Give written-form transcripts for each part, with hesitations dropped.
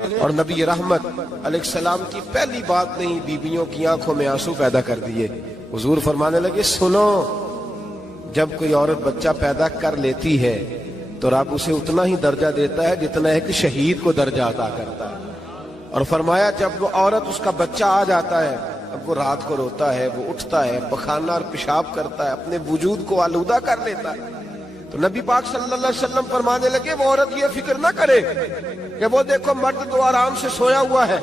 اور نبی رحمت علیہ السلام کی پہلی بات نہیں بیویوں کی آنکھوں میں آنسو پیدا کر دیے۔ حضور فرمانے لگے سنو، جب کوئی عورت بچہ پیدا کر لیتی ہے تو رب اسے اتنا ہی درجہ دیتا ہے جتنا ایک شہید کو درجہ عطا کرتا ہے۔ اور فرمایا جب وہ عورت اس کا بچہ آ جاتا ہے، اب وہ رات کو روتا ہے، وہ اٹھتا ہے، پخانا اور پیشاب کرتا ہے، اپنے وجود کو آلودہ کر لیتا ہے، تو نبی پاک صلی اللہ علیہ وسلم فرمانے لگے وہ عورت یہ فکر نہ کرے کہ وہ دیکھو مرد تو آرام سے سویا ہوا ہے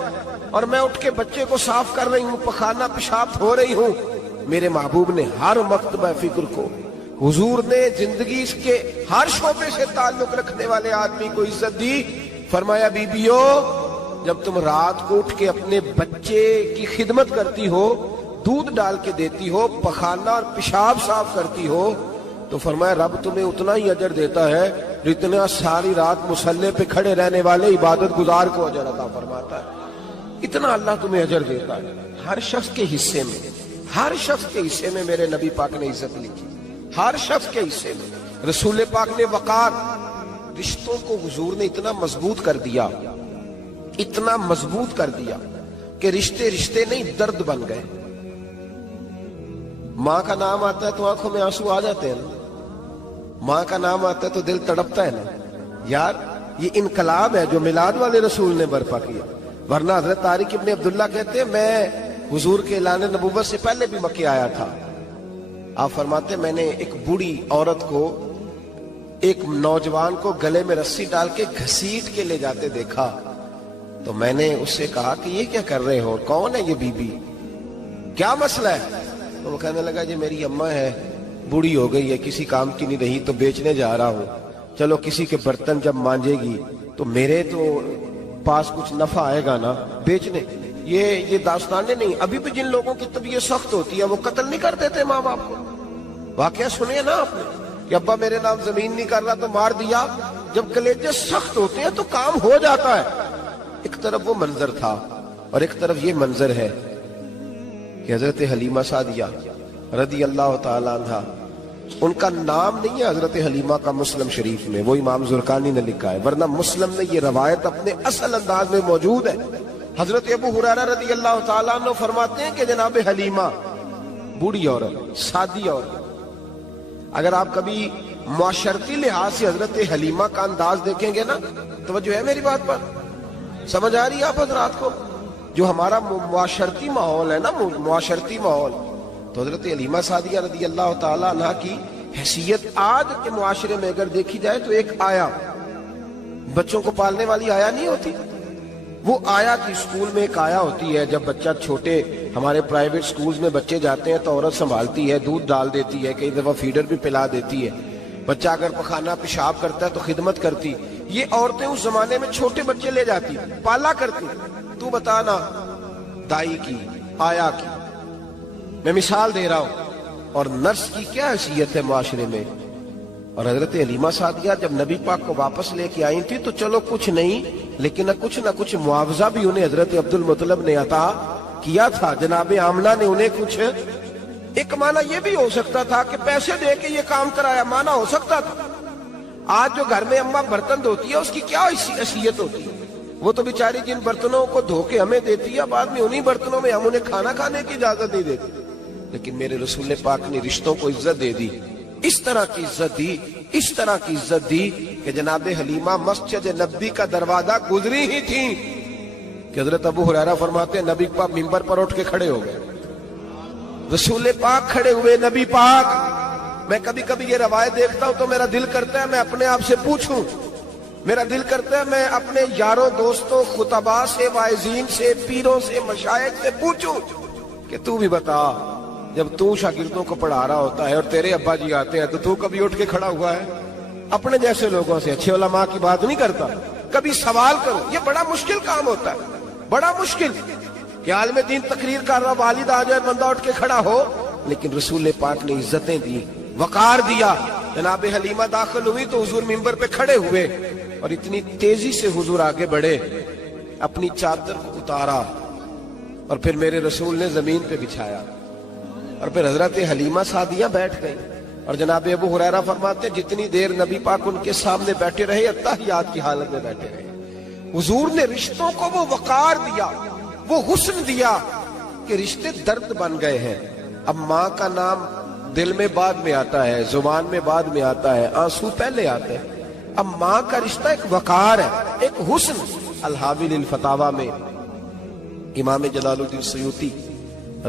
اور میں اٹھ کے بچے کو صاف کر رہی ہوں، پخانا پیشاب دھو رہی ہوں۔ میرے محبوب نے ہر مرتبہ فکر کو، حضور نے زندگی کے ہر شعبے سے تعلق رکھنے والے آدمی کو عزت دی۔ فرمایا بیبیو، جب تم رات کو اٹھ کے اپنے بچے کی خدمت کرتی ہو، دودھ ڈال کے دیتی ہو، پخانا اور پیشاب صاف کرتی ہو، تو فرمایا رب تمہیں اتنا ہی اجر دیتا ہے جتنا ساری رات مصلی پہ کھڑے رہنے والے عبادت گزار کو اجر عطا فرماتا ہے۔ اتنا اللہ تمہیں اجر دیتا ہے۔ ہر شخص کے حصے میں، ہر شخص کے حصے میں میرے نبی پاک نے عزت لکھی، ہر شخص کے حصے میں۔ رسول پاک نے وقار، رشتوں کو حضور نے اتنا مضبوط کر دیا، اتنا مضبوط کر دیا کہ رشتے رشتے نہیں درد بن گئے۔ ماں کا نام آتا ہے تو آنکھوں میں آنسو آ جاتے ہیں نا، ماں کا نام آتا ہے تو دل تڑپتا ہے نا۔ یار یہ انقلاب ہے جو میلاد والے رسول نے برپا کیا، ورنہ حضرت طارق ابن عبداللہ کہتے ہیں میں حضور کے اعلان نبوت سے پہلے بھی مکے آیا تھا۔ آپ فرماتے ہیں میں نے ایک بوڑھی عورت کو، ایک نوجوان کو گلے میں رسی ڈال کے گھسیٹ کے لے جاتے دیکھا، تو میں نے اس سے کہا کہ یہ کیا کر رہے ہو، کون ہے یہ بی بی، کیا مسئلہ ہے؟ تو وہ کہنے لگا جی میری اماں ہے، بوڑھی ہو گئی ہے، کسی کام کی نہیں رہی تو بیچنے جا رہا ہوں، چلو کسی کے برتن جب مانجے گی تو میرے تو پاس کچھ نفع آئے گا نا بیچنے۔ یہ داستانیں نہیں، ابھی بھی جن لوگوں کی طبیعت سخت ہوتی ہے وہ قتل نہیں کر دیتے ماں باپ کو۔ واقعہ سنیے نا آپ نے کہ ابا میرے نام زمین نہیں کر رہا تو مار دیا۔ جب کلیجے سخت ہوتے ہیں تو کام ہو جاتا ہے۔ ایک طرف وہ منظر تھا اور ایک طرف یہ منظر ہے کہ حضرت حلیمہ سعدیہ رضی اللہ تعالیٰ عنہ، ان کا نام نہیں ہے حضرت حلیمہ کا مسلم شریف میں، وہ امام زرقانی نے لکھا ہے، ورنہ مسلم میں یہ روایت اپنے اصل انداز میں موجود ہے۔ حضرت ابو ہریرہ رضی اللہ تعالیٰ عنہ فرماتے ہیں کہ جناب حلیمہ بوڑھی عورت، سادی عورت، اگر آپ کبھی معاشرتی لحاظ سے حضرت حلیمہ کا انداز دیکھیں گے نا، توجہ ہے میری بات پر، سمجھ آ رہی ہے آپ حضرات کو؟ جو ہمارا معاشرتی ماحول ہے نا، معاشرتی ماحول، تو حضرت حلیمہ سعدیہ رضی اللہ تعالیٰ عنہ کی حیثیت آج کے معاشرے میں اگر دیکھی جائے تو ایک آیا، بچوں کو پالنے والی آیا نہیں ہوتی، وہ آیا کی اسکول میں ایک آیا ہوتی ہے۔ جب بچہ چھوٹے ہمارے پرائیویٹ سکولز میں بچے جاتے ہیں تو عورت سنبھالتی ہے، دودھ ڈال دیتی ہے، کئی دفعہ فیڈر بھی پلا دیتی ہے، بچہ اگر پخانا پیشاب کرتا ہے تو خدمت کرتی۔ یہ عورتیں اس زمانے میں چھوٹے بچے لے جاتی، پالا کرتی۔ تو بتانا دائی کی، آیا کی، میں مثال دے رہا ہوں، اور نرس کی کیا حیثیت ہے معاشرے میں۔ اور حضرت حلیمہ سعدیہ جب نبی پاک کو واپس لے کے آئی تھی تو چلو کچھ نہیں، لیکن نہ کچھ معاوضہ بھی انہیں حضرت عبد المطلب نے عطا کیا تھا، جناب آمنہ نے انہیں کچھ، ایک معنی یہ بھی ہو سکتا تھا کہ پیسے دے کے یہ کام کرایا، معنی ہو سکتا تھا۔ آج جو گھر میں اماں برتن دھوتی ہے اس کی کیا حیثیت ہوتی ہے؟ وہ تو بیچاری جن برتنوں کو دھو کے ہمیں دیتی ہے، بعد میں انہی برتنوں میں ہم انہیں کھانا کھانے کی اجازت نہیں دیتے۔ لیکن میرے رسول پاک نے رشتوں کو عزت دے دی، اس طرح کی عزت دی، اس طرح کی عزت دی کہ جناب حلیمہ مسجد نبی کا دروازہ گزری ہی تھی کہ حضرت ابو ہریرہ فرماتے ہیں نبی پاک ممبر پر اٹھ کے کھڑے ہو گئے، رسول پاک کھڑے ہوئے، نبی پاک۔ میں کبھی کبھی یہ روایت دیکھتا ہوں تو میرا دل کرتا ہے میں اپنے آپ سے پوچھوں، میرا دل کرتا ہے میں اپنے یاروں دوستوں خطباء سے، واعظین سے، پیروں سے، مشائخ سے پوچھوں کہ تو بھی بتا، جب تو شاگردوں کو پڑھا رہا ہوتا ہے اور تیرے ابا جی آتے ہیں تو کبھی اٹھ کے کھڑا ہوا ہے؟ اپنے جیسے لوگوں سے، اچھے علماء کی بات نہیں کرتا، کبھی سوال کرو۔ یہ بڑا مشکل کام ہوتا ہے، بڑا مشکل کہ عالم دین تقریر کر رہا، والد آ جائے، بندہ اٹھ کے کھڑا ہو۔ لیکن رسول پاک نے عزتیں دی، وقار دیا۔ جناب حلیمہ داخل ہوئی تو حضور ممبر پہ کھڑے ہوئے اور اتنی تیزی سے حضور آگے بڑھے، اپنی چادر کو اتارا اور پھر میرے رسول نے زمین پہ بچھایا، اور پھر حضرت حلیمہ سعدیہ بیٹھ گئی۔ اور جناب ابو ہریرہ فرماتے ہیں جتنی دیر نبی پاک ان کے سامنے بیٹھے رہے اتحیات کی حالت میں بیٹھے رہے، حضور نے رشتوں کو وہ وقار دیا، وہ حسن دیا کہ رشتے درد بن گئے ہیں۔ اب ماں کا نام دل میں بعد میں آتا ہے، زبان میں بعد میں آتا ہے، آنسو پہلے آتے ہیں۔ اب ماں کا رشتہ ایک وقار ہے، ایک حسن۔ الحاوی للفتاوی میں امام جلال الدین سیوطی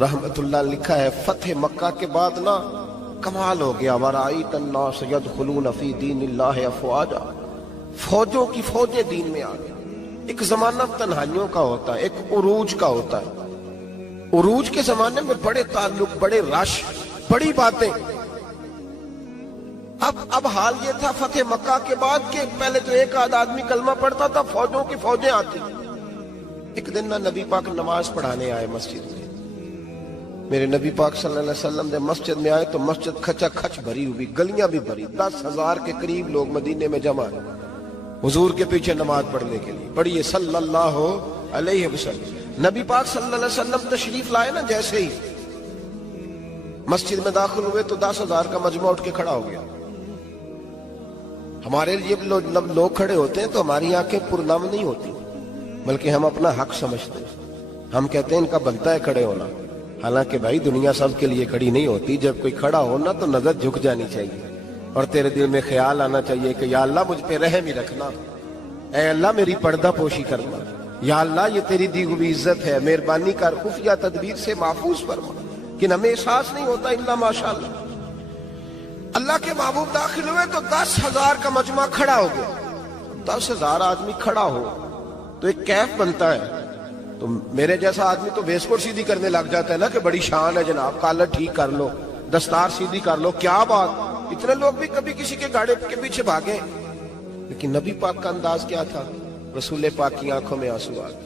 رحمت اللہ لکھا ہے، فتح مکہ کے بعد نا کمال ہو گیا، وَرَأَيْتَ النَّاسَ يَدْخُلُونَ فِي دِينِ اللَّهِ أَفْوَاجًا، فوجوں کی فوجیں دین میں آ گئی۔ ایک زمانہ تنہائیوں کا ہوتا ہے، ایک عروج کا ہوتا ہے۔ عروج کے زمانے میں بڑے تعلق، بڑے رش، بڑی باتیں۔ اب حال یہ تھا فتح مکہ کے بعد کہ پہلے تو ایک آدھ آدمی کلمہ پڑھتا تھا، فوجوں کی فوجیں آتی۔ ایک دن نہ نبی پاک نماز پڑھانے آئے مسجد میں، میرے نبی پاک صلی اللہ علیہ وسلم نے مسجد میں آئے تو مسجد کھچا کھچ بھری ہوئی، گلیاں بھی بھری، 10,000 کے قریب لوگ مدینے میں جمع ہیں حضور کے پیچھے نماز پڑھنے کے لیے۔ پڑھیے صلی اللہ علیہ وسلم۔ نبی پاک صلی اللہ علیہ وسلم تشریف لائے نا، جیسے ہی مسجد میں داخل ہوئے تو 10,000 کا مجمع اٹھ کے کھڑا ہو گیا۔ ہمارے لیے لوگ کھڑے ہوتے ہیں تو ہماری آنکھیں پرنم نہیں ہوتی، بلکہ ہم اپنا حق سمجھتے ہیں۔ ہم کہتے ہیں ان کا بنتا ہے کھڑے ہونا، حالانکہ بھائی دنیا سب کے لیے کھڑی نہیں ہوتی۔ جب کوئی کھڑا ہونا تو نظر جھک جانی چاہیے اور تیرے دل میں خیال آنا چاہیے کہ یا اللہ مجھ پہ رحم ہی رکھنا، اے اللہ میری پردہ پوشی کرنا، یا اللہ یہ تیری دی ہوئی عزت ہے، مہربانی کر، خفیہ تدبیر سے محفوظ فرما۔ کہ ہمیں احساس نہیں ہوتا الا ماشاءاللہ۔ اللہ کے محبوب داخل ہوئے تو 10,000 کا مجمع کھڑا ہو گیا۔ 10,000 آدمی کھڑا ہو تو ایک کیف بنتا ہے، تو میرے جیسا آدمی تو ویسکوٹ سیدھی کرنے لگ جاتا ہے نا کہ بڑی شان ہے جناب، کالر ٹھیک کر لو، دستار سیدھی کر لو، کیا بات۔ اتنے لوگ بھی کبھی کسی کے گاڑی کے پیچھے بھاگے، لیکن نبی پاک کا انداز کیا تھا؟ رسول پاک کی آنکھوں میں آنسو آ گئے۔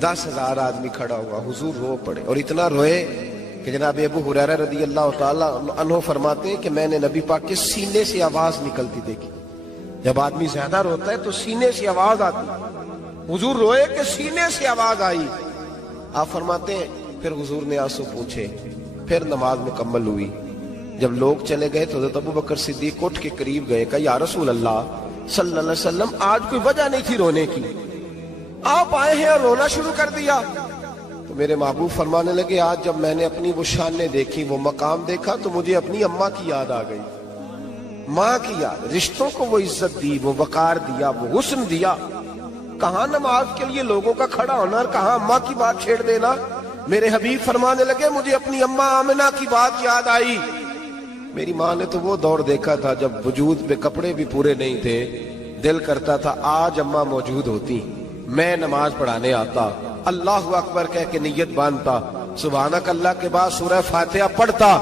10,000 آدمی کھڑا ہوا، حضور رو پڑے، اور اتنا روئے کہ جناب ابو ہریرہ رضی اللہ تعالی عنہ فرماتے ہیں کہ میں نے نبی پاک کے سینے سے آواز نکلتی دیکھی۔ جب آدمی زیادہ روتا ہے تو سینے سے آواز آتی، حضور روئے کہ سینے سے آواز آئی۔ آپ فرماتے ہیں پھر حضور نے آنسو پوچھے، پھر نماز مکمل ہوئی۔ جب لوگ چلے گئے تو حضرت ابو بکر صدیق اٹھ کے قریب گئے، کہا یا رسول اللہ صلی اللہ علیہ وسلم آج کوئی وجہ نہیں تھی رونے کی، آپ آئے ہیں اور رونا شروع کر دیا۔ تو میرے محبوب فرمانے لگے آج جب میں نے اپنی وہ شانیں دیکھی، وہ مقام دیکھا تو مجھے اپنی اماں کی یاد آ گئی، ماں کی یاد۔ رشتوں کو وہ عزت دی، وہ وقار دیا، وہ حسن دیا۔ کہاں نماز کے لیے لوگوں کا کھڑا ہونا اور کہاں اماں کی بات چھیڑ دینا۔ میرے حبیب فرمانے لگے مجھے اپنی اماں آمنہ کی بات یاد آئی۔ میری ماں نے تو وہ دور دیکھا تھا جب وجود پہ کپڑے بھی پورے نہیں تھے، دل کرتا تھا آج اماں موجود ہوتی، میں نماز پڑھانے آتا، اللہ اکبر کہہ کے نیت باندھتا، سبحانک اللہ کے بعد سورہ فاتحہ پڑھتا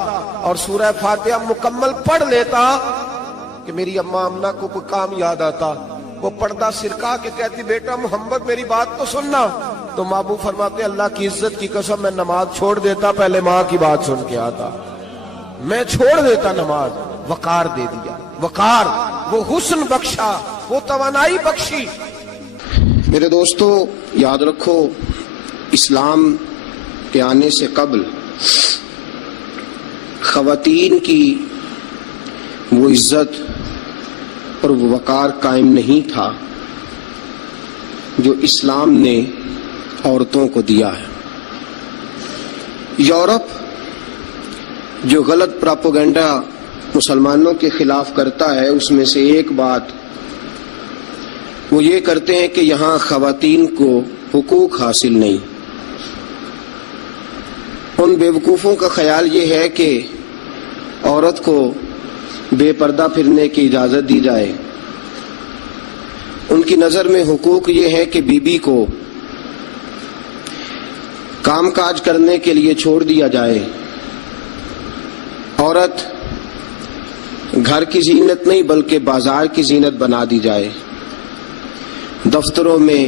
اور سورہ فاتحہ مکمل پڑھ لیتا کہ میری اماں آمنہ کو کوئی کام یاد آتا، وہ پردہ سرکا کے کہتی بیٹا محمد میری بات تو سننا، تو محبوب فرماتے اللہ کی عزت کی قسم میں نماز چھوڑ دیتا، پہلے ماں کی بات سن کے آتا، میں چھوڑ دیتا نماز۔ وقار دے دیا، وقار، وہ حسن بخشا، وہ توانائی بخشی۔ میرے دوستو یاد رکھو، اسلام کے آنے سے قبل خواتین کی وہ عزت اور وہ وقار قائم نہیں تھا جو اسلام نے عورتوں کو دیا ہے۔ یورپ جو غلط پراپوگنڈا مسلمانوں کے خلاف کرتا ہے، اس میں سے ایک بات وہ یہ کرتے ہیں کہ یہاں خواتین کو حقوق حاصل نہیں۔ ان بیوقوفوں کا خیال یہ ہے کہ عورت کو بے پردہ پھرنے کی اجازت دی جائے۔ ان کی نظر میں حقوق یہ ہے کہ بیوی کو کام کاج کرنے کے لیے چھوڑ دیا جائے، عورت گھر کی زینت نہیں بلکہ بازار کی زینت بنا دی جائے، دفتروں میں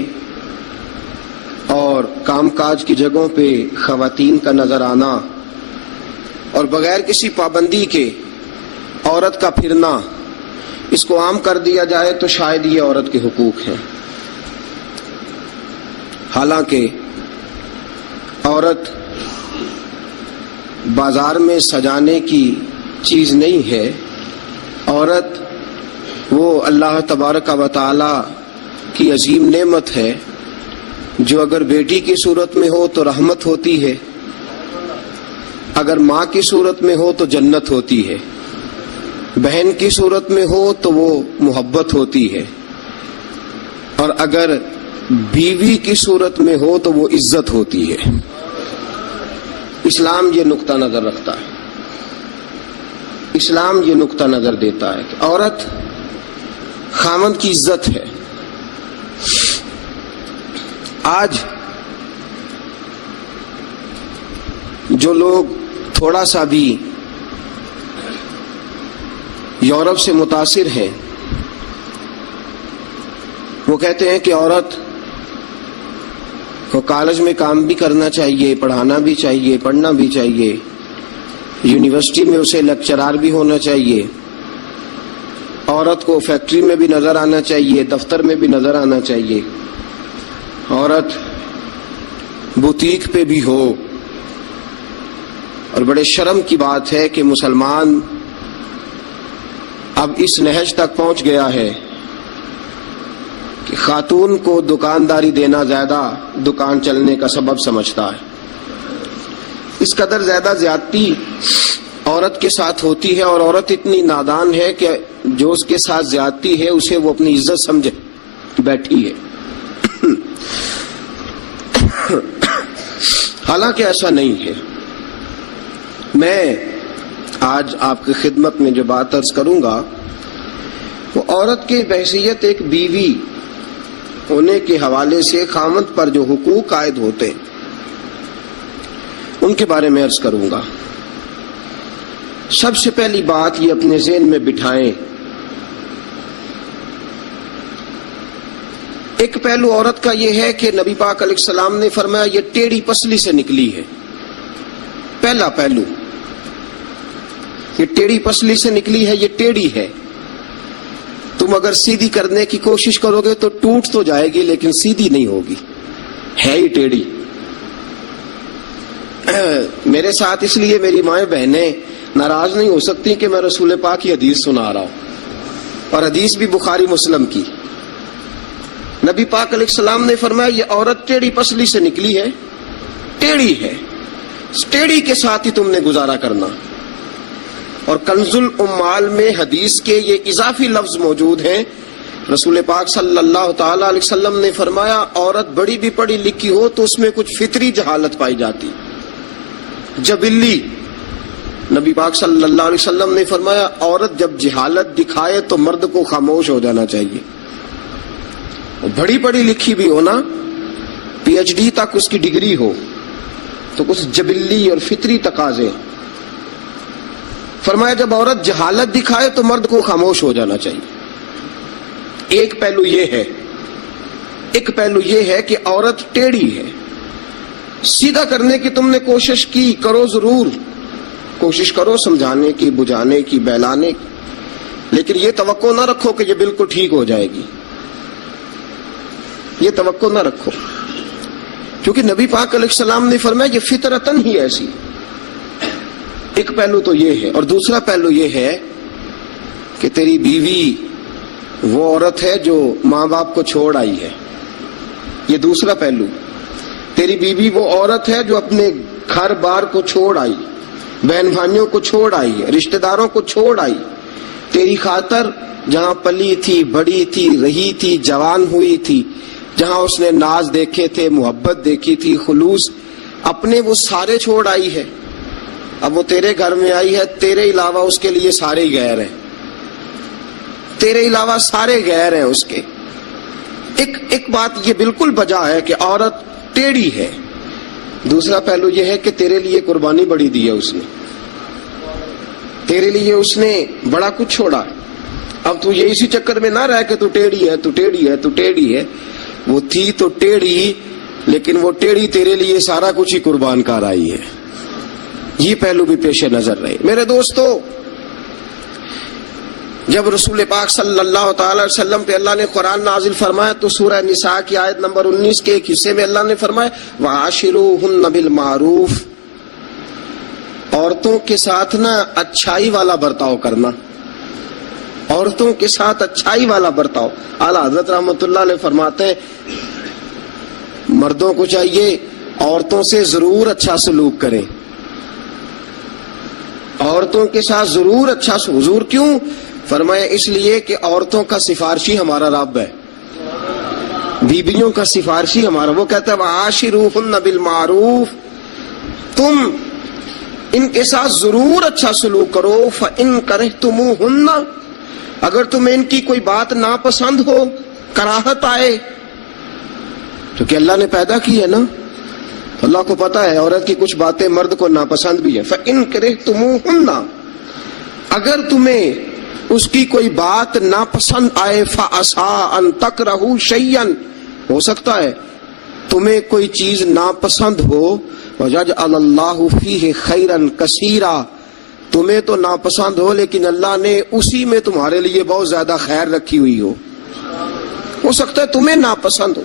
اور کام کاج کی جگہوں پہ خواتین کا نظر آنا اور بغیر کسی پابندی کے عورت کا پھرنا، اس کو عام کر دیا جائے تو شاید یہ عورت کے حقوق ہیں۔ حالانکہ عورت بازار میں سجانے کی چیز نہیں ہے، عورت وہ اللہ تبارک و تعالی کی عظیم نعمت ہے جو اگر بیٹی کی صورت میں ہو تو رحمت ہوتی ہے، اگر ماں کی صورت میں ہو تو جنت ہوتی ہے، بہن کی صورت میں ہو تو وہ محبت ہوتی ہے، اور اگر بیوی کی صورت میں ہو تو وہ عزت ہوتی ہے۔ اسلام یہ نقطہ نظر رکھتا ہے، اسلام یہ نقطہ نظر دیتا ہے کہ عورت خاوند کی عزت ہے۔ آج جو لوگ تھوڑا سا بھی یورپ سے متاثر ہیں، وہ کہتے ہیں کہ عورت کو کالج میں کام بھی کرنا چاہیے، پڑھانا بھی چاہیے، پڑھنا بھی چاہیے، یونیورسٹی میں اسے لیکچرار بھی ہونا چاہیے، عورت کو فیکٹری میں بھی نظر آنا چاہیے، دفتر میں بھی نظر آنا چاہیے، عورت بوتیک پہ بھی ہو۔ اور بڑے شرم کی بات ہے کہ مسلمان اب اس نہج تک پہنچ گیا ہے کہ خاتون کو دکانداری دینا زیادہ دکان چلنے کا سبب سمجھتا ہے۔ اس قدر زیادہ زیادتی عورت کے ساتھ ہوتی ہے، اور عورت اتنی نادان ہے کہ جو اس کے ساتھ زیادتی ہے اسے وہ اپنی عزت سمجھے بیٹھی ہے۔ حالانکہ ایسا نہیں ہے۔ میں آج آپ کی خدمت میں جو بات عرض کروں گا وہ عورت کی بحیثیت ایک بیوی ہونے کے حوالے سے خاوند پر جو حقوق عائد ہوتے ہیں ان کے بارے میں عرض کروں گا۔ سب سے پہلی بات یہ اپنے ذہن میں بٹھائیں، ایک پہلو عورت کا یہ ہے کہ نبی پاک علیہ السلام نے فرمایا یہ ٹیڑھی پسلی سے نکلی ہے۔ پہلا پہلو، یہ ٹیڑھی پسلی سے نکلی ہے، یہ ٹیڑھی ہے۔ تم اگر سیدھی کرنے کی کوشش کرو گے تو ٹوٹ تو جائے گی لیکن سیدھی نہیں ہوگی، ہے ہی ٹیڑھی۔ میرے ساتھ اس لیے میری مائیں بہنیں ناراض نہیں ہو سکتی کہ میں رسول پاک کی حدیث سنا رہا ہوں، اور حدیث بھی بخاری مسلم کی۔ نبی پاک علیہ السلام نے فرمایا یہ عورت ٹیڑھی پسلی سے نکلی ہے، ٹیڑھی ہے، اس ٹیڑھی کے ساتھ ہی تم نے گزارا کرنا۔ اور کنز الامال میں حدیث کے یہ اضافی لفظ موجود ہیں۔ رسول پاک صلی اللہ تعالی علیہ وسلم نے فرمایا عورت بڑی بھی پڑھی لکھی ہو تو اس میں کچھ فطری جہالت پائی جاتی، جبلی۔ نبی پاک صلی اللہ علیہ وسلم نے فرمایا عورت جب جہالت دکھائے تو مرد کو خاموش ہو جانا چاہیے۔ بڑی پڑھی لکھی بھی ہونا، پی ایچ ڈی تک اس کی ڈگری ہو، تو کچھ جبلی اور فطری تقاضے۔ فرمایا جب عورت جہالت دکھائے تو مرد کو خاموش ہو جانا چاہیے۔ ایک پہلو یہ ہے، ایک پہلو یہ ہے کہ عورت ٹیڑھی ہے۔ سیدھا کرنے کی تم نے کوشش کی، کرو ضرور، کوشش کرو سمجھانے کی، بجھانے کی، بہلانے کی، لیکن یہ توقع نہ رکھو کہ یہ بالکل ٹھیک ہو جائے گی، یہ توقع نہ رکھو، کیونکہ نبی پاک علیہ السلام نے فرمایا یہ فطرتاً ہی ایسی۔ ایک پہلو تو یہ ہے، اور دوسرا پہلو یہ ہے کہ تیری بیوی وہ عورت ہے جو ماں باپ کو چھوڑ آئی ہے، یہ دوسرا پہلو۔ تیری بیوی وہ عورت ہے جو اپنے گھر بار کو چھوڑ آئی، بہن بھائیوں کو چھوڑ آئی، رشتہ داروں کو چھوڑ آئی، تیری خاطر جہاں پلی تھی، بڑی تھی، رہی تھی، جوان ہوئی تھی، جہاں اس نے ناز دیکھے تھے، محبت دیکھی تھی، خلوص، اپنے وہ سارے چھوڑ آئی ہے۔ اب وہ تیرے گھر میں آئی ہے، تیرے علاوہ اس کے لیے سارے ہی غیر ہیں، تیرے علاوہ سارے غیر ہیں اس کے۔ ایک بات یہ بالکل بجا ہے کہ عورت ٹیڑھی ہے۔ دوسرا پہلو یہ ہے کہ تیرے لیے قربانی بڑی دی ہے اس نے، تیرے لیے اس نے بڑا کچھ چھوڑا۔ اب تو یہ اسی چکر میں نہ رہ کہ تو ٹیڑھی ہے، تو ٹیڑھی ہے، تو ٹیڑھی ہے۔ وہ تھی تو ٹیڑھی، لیکن وہ ٹیڑھی تیرے لیے سارا کچھ ہی قربان کر آئی ہے۔ یہ پہلو بھی پیش نظر رہے۔ میرے دوستو، جب رسول پاک صلی اللہ تعالی علیہ وسلم پہ اللہ نے قرآن نازل فرمایا تو سورہ نساء کی آیت نمبر 19 کے ایک حصے میں اللہ نے فرمایا وَعَاشِرُوهُنَّ بِالْمَعْرُوفِ، عورتوں کے ساتھ نا اچھائی والا برتاؤ کرنا، عورتوں کے ساتھ اچھائی والا برتاؤ. اعلیٰ حضرت رحمۃ اللہ علیہ فرماتے ہیں مردوں کو چاہیے عورتوں سے ضرور اچھا سلوک کریں, عورتوں کے ساتھ ضرور اچھا سلوک. حضور کیوں فرمایا؟ اس لیے کہ عورتوں کا سفارشی ہمارا رب ہے, بیویوں کا سفارشی ہمارا. وہ کہتا ہے وعاشروہن بالمعروف, تم ان کے ساتھ ضرور اچھا سلوک کرو. فإن کرہتموہن, اگر تمہیں ان کی کوئی بات ناپسند ہو, کراہت آئے, تو کہ اللہ نے پیدا کی ہے نا, اللہ کو پتا ہے عورت کی کچھ باتیں مرد کو ناپسند بھی ہے. فإن کرہتموہن, اگر تمہیں اس کی کوئی بات ناپسند آئے, فعسیٰ ان تکرہوا شیئا, ہو سکتا ہے تمہیں کوئی چیز ناپسند ہو, وَيَجْعَلَ اللَّهُ فِيهِ خَيْرًا كَثِيرًا, تمہیں تو ناپسند ہو لیکن اللہ نے اسی میں تمہارے لیے بہت زیادہ خیر رکھی ہوئی ہو سکتا ہے تمہیں ناپسند ہو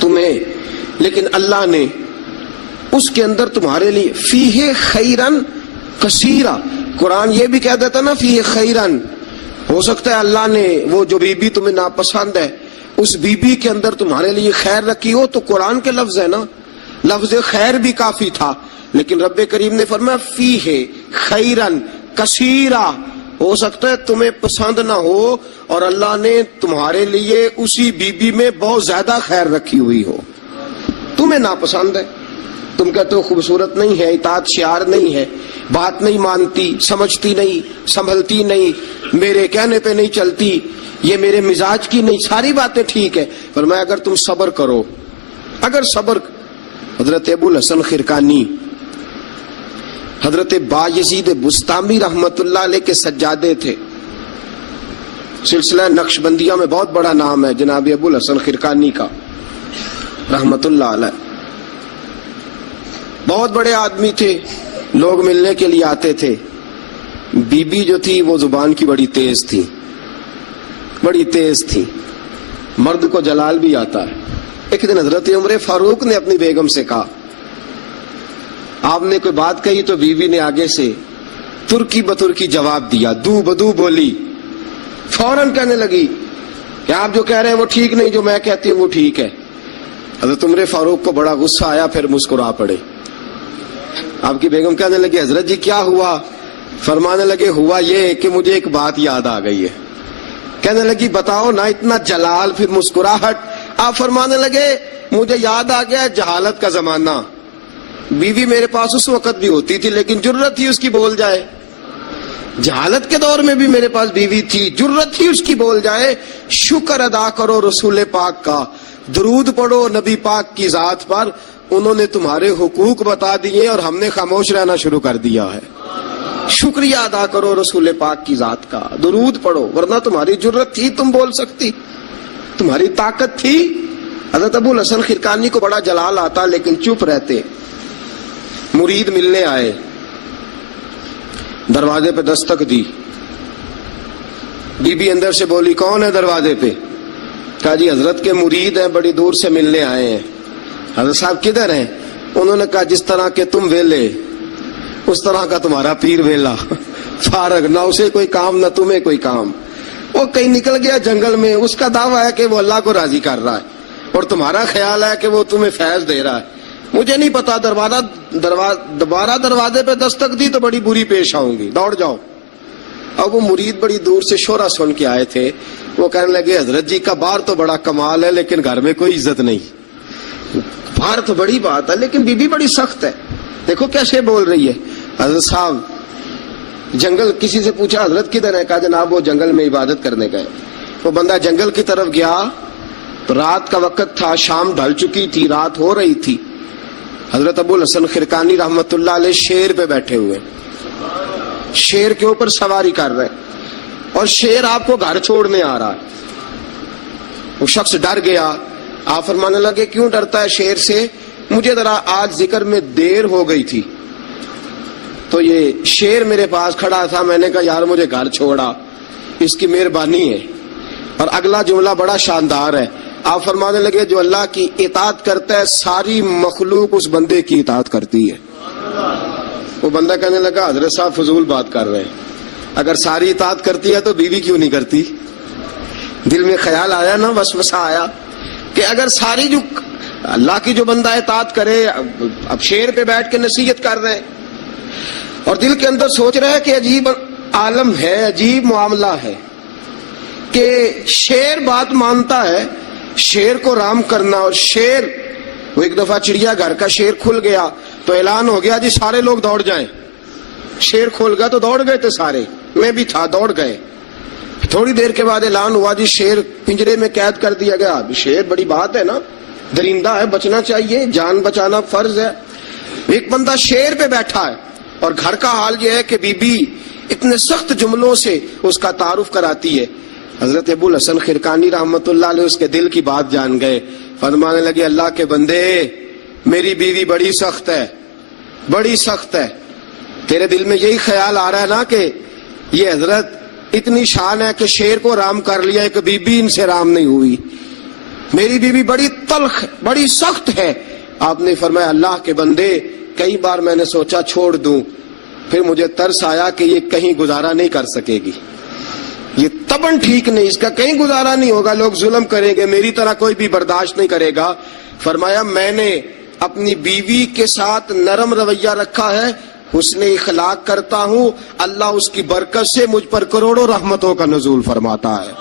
تمہیں, لیکن اللہ نے اس کے اندر تمہارے لیے فیہ خیرن کثیرا. قرآن یہ بھی کہہ دیتا نا فیہ خیرن, ہو سکتا ہے اللہ نے وہ جو بی بی تمہیں ناپسند ہے اس بی بی کے اندر تمہارے لیے خیر رکھی ہو. تو قرآن کے لفظ ہے نا, لفظ خیر بھی کافی تھا, لیکن رب کریم نے فرمایا فیہ خیرن کثیرا. ہو سکتا ہے تمہیں پسند نہ ہو اور اللہ نے تمہارے لیے اسی بی بی میں بہت زیادہ خیر رکھی ہوئی ہو. تمہیں ناپسند ہے, تم کہتے ہو خوبصورت نہیں ہے, اطاعت شعار نہیں ہے, بات نہیں مانتی, سمجھتی نہیں, سنبھلتی نہیں, میرے کہنے پہ نہیں چلتی, یہ میرے مزاج کی نہیں, ساری باتیں ٹھیک ہے. فرمایا اگر تم صبر کرو, اگر صبر. حضرت ابو الحسن خرقانی, حضرت بایزید بستامی رحمت اللہ علیہ کے سجادے تھے. سلسلہ نقشبندیہ میں بہت بڑا نام ہے جناب ابو الحسن خرقانی کا رحمت اللہ علیہ. بہت بڑے آدمی تھے, لوگ ملنے کے لیے آتے تھے. بی بی جو تھی وہ زبان کی بڑی تیز تھی, بڑی تیز تھی, مرد کو جلال بھی آتا ہے. ایک دن حضرت عمر فاروق نے اپنی بیگم سے کہا, آپ نے کوئی بات کہی تو بیوی نے آگے سے ترکی بترکی جواب دیا, دو بدو بولی, فوراً کہنے لگی کہ آپ جو کہہ رہے ہیں وہ ٹھیک نہیں, جو میں کہتی ہوں وہ ٹھیک ہے. حضرت عمر فاروق کو بڑا غصہ آیا, پھر مسکرا پڑے. آپ کی بیگم کہنے لگی حضرت جی کیا ہوا؟ فرمانے لگے ہوا یہ کہ مجھے ایک بات یاد آ گئی ہے. کہنے لگی بتاؤ نا, اتنا جلال پھر مسکراہٹ. آپ فرمانے لگے مجھے یاد آ گیا جہالت کا زمانہ, بیوی میرے پاس اس وقت بھی ہوتی تھی لیکن جرت تھی اس کی بول جائے. جہالت کے دور میں بھی میرے پاس بیوی تھی, جرت تھی اس کی بول جائے. شکر ادا کرو رسول پاک کا, درود پڑھو نبی پاک کی ذات پر, انہوں نے تمہارے حقوق بتا دیے اور ہم نے خاموش رہنا شروع کر دیا ہے. شکریہ ادا کرو رسول پاک کی ذات کا, درود پڑھو, ورنہ تمہاری جرت تھی تم بول سکتی, تمہاری طاقت تھی. حضرت ابو الحسن خرقانی کو بڑا جلال آتا لیکن چپ رہتے. مرید ملنے آئے, دروازے پہ دستک دی, بی بی اندر سے بولی کون ہے دروازے پہ؟ کہا جی حضرت کے مرید ہیں, بڑی دور سے ملنے آئے ہیں. حضرت صاحب کدھر ہیں؟ انہوں نے کہا جس طرح کہ تم ویلے اس طرح کا تمہارا پیر ویلا, فارغ, نہ اسے کوئی کام نہ تمہیں کوئی کام. وہ کہیں نکل گیا جنگل میں, اس کا دعویٰ ہے کہ وہ اللہ کو راضی کر رہا ہے اور تمہارا خیال ہے کہ وہ تمہیں فیض دے رہا ہے. مجھے نہیں پتا, دوبارہ دروازے پہ دستک دی تو بڑی بری پیش آؤں گی, دوڑ جاؤ. اب وہ مرید بڑی دور سے شورا سن کے آئے تھے, وہ کہنے لگے حضرت جی کا بار تو بڑا کمال ہے لیکن گھر میں کوئی عزت نہیں. بار تو بڑی بات ہے لیکن بی بی بڑی سخت ہے, دیکھو کیسے بول رہی ہے. حضرت صاحب جنگل, کسی سے پوچھا حضرت کدھر ہے؟ کہا جناب وہ جنگل میں عبادت کرنے گئے. وہ بندہ جنگل کی طرف گیا تو رات کا وقت تھا, شام ڈھل چکی تھی, رات ہو رہی تھی. حضرت ابو الحسن خرقانی رحمت اللہ علیہ شیر پہ بیٹھے ہوئے, شیر کے اوپر سواری کر رہے اور شیر آپ کو گھر چھوڑنے آ رہا ہے. وہ شخص ڈر گیا. آپ فرمانے لگے کیوں ڈرتا ہے شیر سے؟ مجھے ذرا آج ذکر میں دیر ہو گئی تھی تو یہ شیر میرے پاس کھڑا تھا, میں نے کہا یار مجھے گھر چھوڑا, اس کی مہربانی ہے. اور اگلا جملہ بڑا شاندار ہے. آپ فرمانے لگے جو اللہ کی اطاعت کرتا ہے ساری مخلوق اس بندے کی اطاعت کرتی ہے. وہ بندہ کہنے لگا حضرت صاحب فضول بات کر رہے ہیں, اگر ساری اطاعت کرتی ہے تو بیوی کیوں نہیں کرتی؟ دل میں خیال آیا نا، وسوسہ آیا کہ اگر ساری جو اللہ کی جو بندہ اطاعت کرے، اب شیر پہ بیٹھ کے نصیحت کر رہے ہیں اور دل کے اندر سوچ رہے ہیں کہ عجیب عالم ہے، عجیب معاملہ ہے کہ شیر بات مانتا ہے، شیر کو رام کرنا، اور شیر وہ ایک دفعہ چڑیا گھر کا شیر کھل گیا تو اعلان ہو گیا جی سارے لوگ دوڑ جائیں. شیر کھول گیا تو دوڑ گئے تھے سارے، میں بھی تھا، دوڑ گئے. تھوڑی دیر کے بعد اعلان ہوا جی شیر پنجرے میں قید کر دیا گیا. اب شیر بڑی بات ہے نا، درندہ ہے، بچنا چاہیے، جان بچانا فرض ہے. ایک بندہ شیر پہ بیٹھا ہے اور گھر کا حال یہ ہے کہ بی بی اتنے سخت جملوں سے اس کا تعارف کراتی ہے. حضرت ابو الحسن خرقانی رحمت اللہ علیہ اس کے دل کی بات جان گئے. فرمانے لگے اللہ کے بندے، میری بیوی بڑی سخت ہے، بڑی سخت ہے. تیرے دل میں یہی خیال آ رہا ہے نا کہ یہ حضرت اتنی شان ہے کہ شیر کو رام کر لیا، ایک بی بی ان سے رام نہیں ہوئی. میری بیوی بڑی تلخ، بڑی سخت ہے. آپ نے فرمایا اللہ کے بندے، کئی بار میں نے سوچا چھوڑ دوں، پھر مجھے ترس آیا کہ یہ کہیں گزارا نہیں کر سکے گی، یہ تبن ٹھیک نہیں، اس کا کہیں گزارا نہیں ہوگا، لوگ ظلم کریں گے، میری طرح کوئی بھی برداشت نہیں کرے گا. فرمایا میں نے اپنی بیوی کے ساتھ نرم رویہ رکھا ہے، حسن اخلاق کرتا ہوں، اللہ اس کی برکت سے مجھ پر کروڑوں رحمتوں کا نزول فرماتا ہے.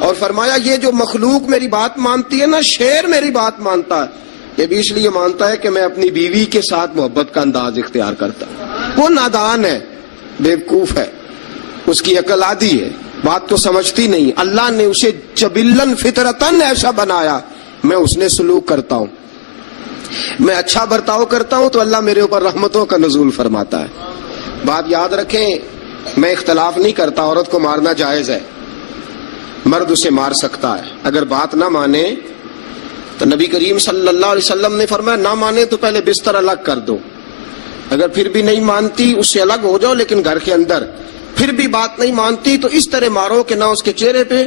اور فرمایا یہ جو مخلوق میری بات مانتی ہے نا، شیر میری بات مانتا ہے، یہ بھی اس لیے مانتا ہے کہ میں اپنی بیوی کے ساتھ محبت کا انداز اختیار کرتا ہوں. وہ نادان ہے، بیوقوف ہے، اس کی عقل آدھی ہے، بات کو سمجھتی نہیں. اللہ نے اسے جبلن فطرتن ایسا بنایا، میں اس نے سلوک کرتا ہوں، میں اچھا برتاؤ کرتا ہوں تو اللہ میرے اوپر رحمتوں کا نزول فرماتا ہے. بات یاد رکھیں، میں اختلاف نہیں کرتا، عورت کو مارنا جائز ہے، مرد اسے مار سکتا ہے. اگر بات نہ مانے تو نبی کریم صلی اللہ علیہ وسلم نے فرمایا نہ مانے تو پہلے بستر الگ کر دو، اگر پھر بھی نہیں مانتی اس سے الگ ہو جاؤ، لیکن گھر کے اندر پھر بھی بات نہیں مانتی تو اس طرح مارو کہ نہ اس کے چہرے پہ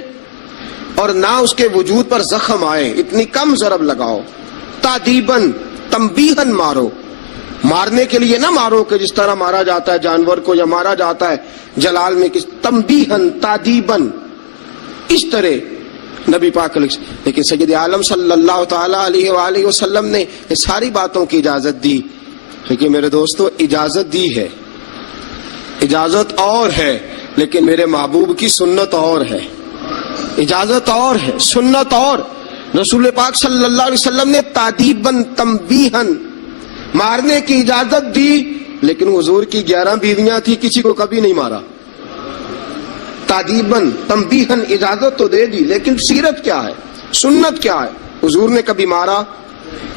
اور نہ اس کے وجود پر زخم آئے، اتنی کم ضرب لگاؤ. تادیباً، تنبیہاً مارو، مارنے کے لیے نہ مارو کہ جس طرح مارا جاتا ہے جانور کو یا مارا جاتا ہے جلال میں، تنبیہاً تادیباً، اس طرح نبی پاک علیہ. لیکن سید عالم صلی اللہ تعالی علیہ وآلہ وسلم نے یہ ساری باتوں کی اجازت دی. لیکن میرے دوستو اجازت دی ہے، اجازت اور ہے، لیکن میرے محبوب کی سنت اور ہے. اجازت اور ہے، سنت اور. رسول پاک صلی اللہ علیہ وسلم نے تادیباً تنبیہاً مارنے کی اجازت دی، لیکن حضور کی 11 بیویاں تھی، کسی کو کبھی نہیں مارا. تادیباً تنبیہاً اجازت تو دے دی، لیکن سیرت کیا ہے، سنت کیا ہے؟ حضور نے کبھی مارا؟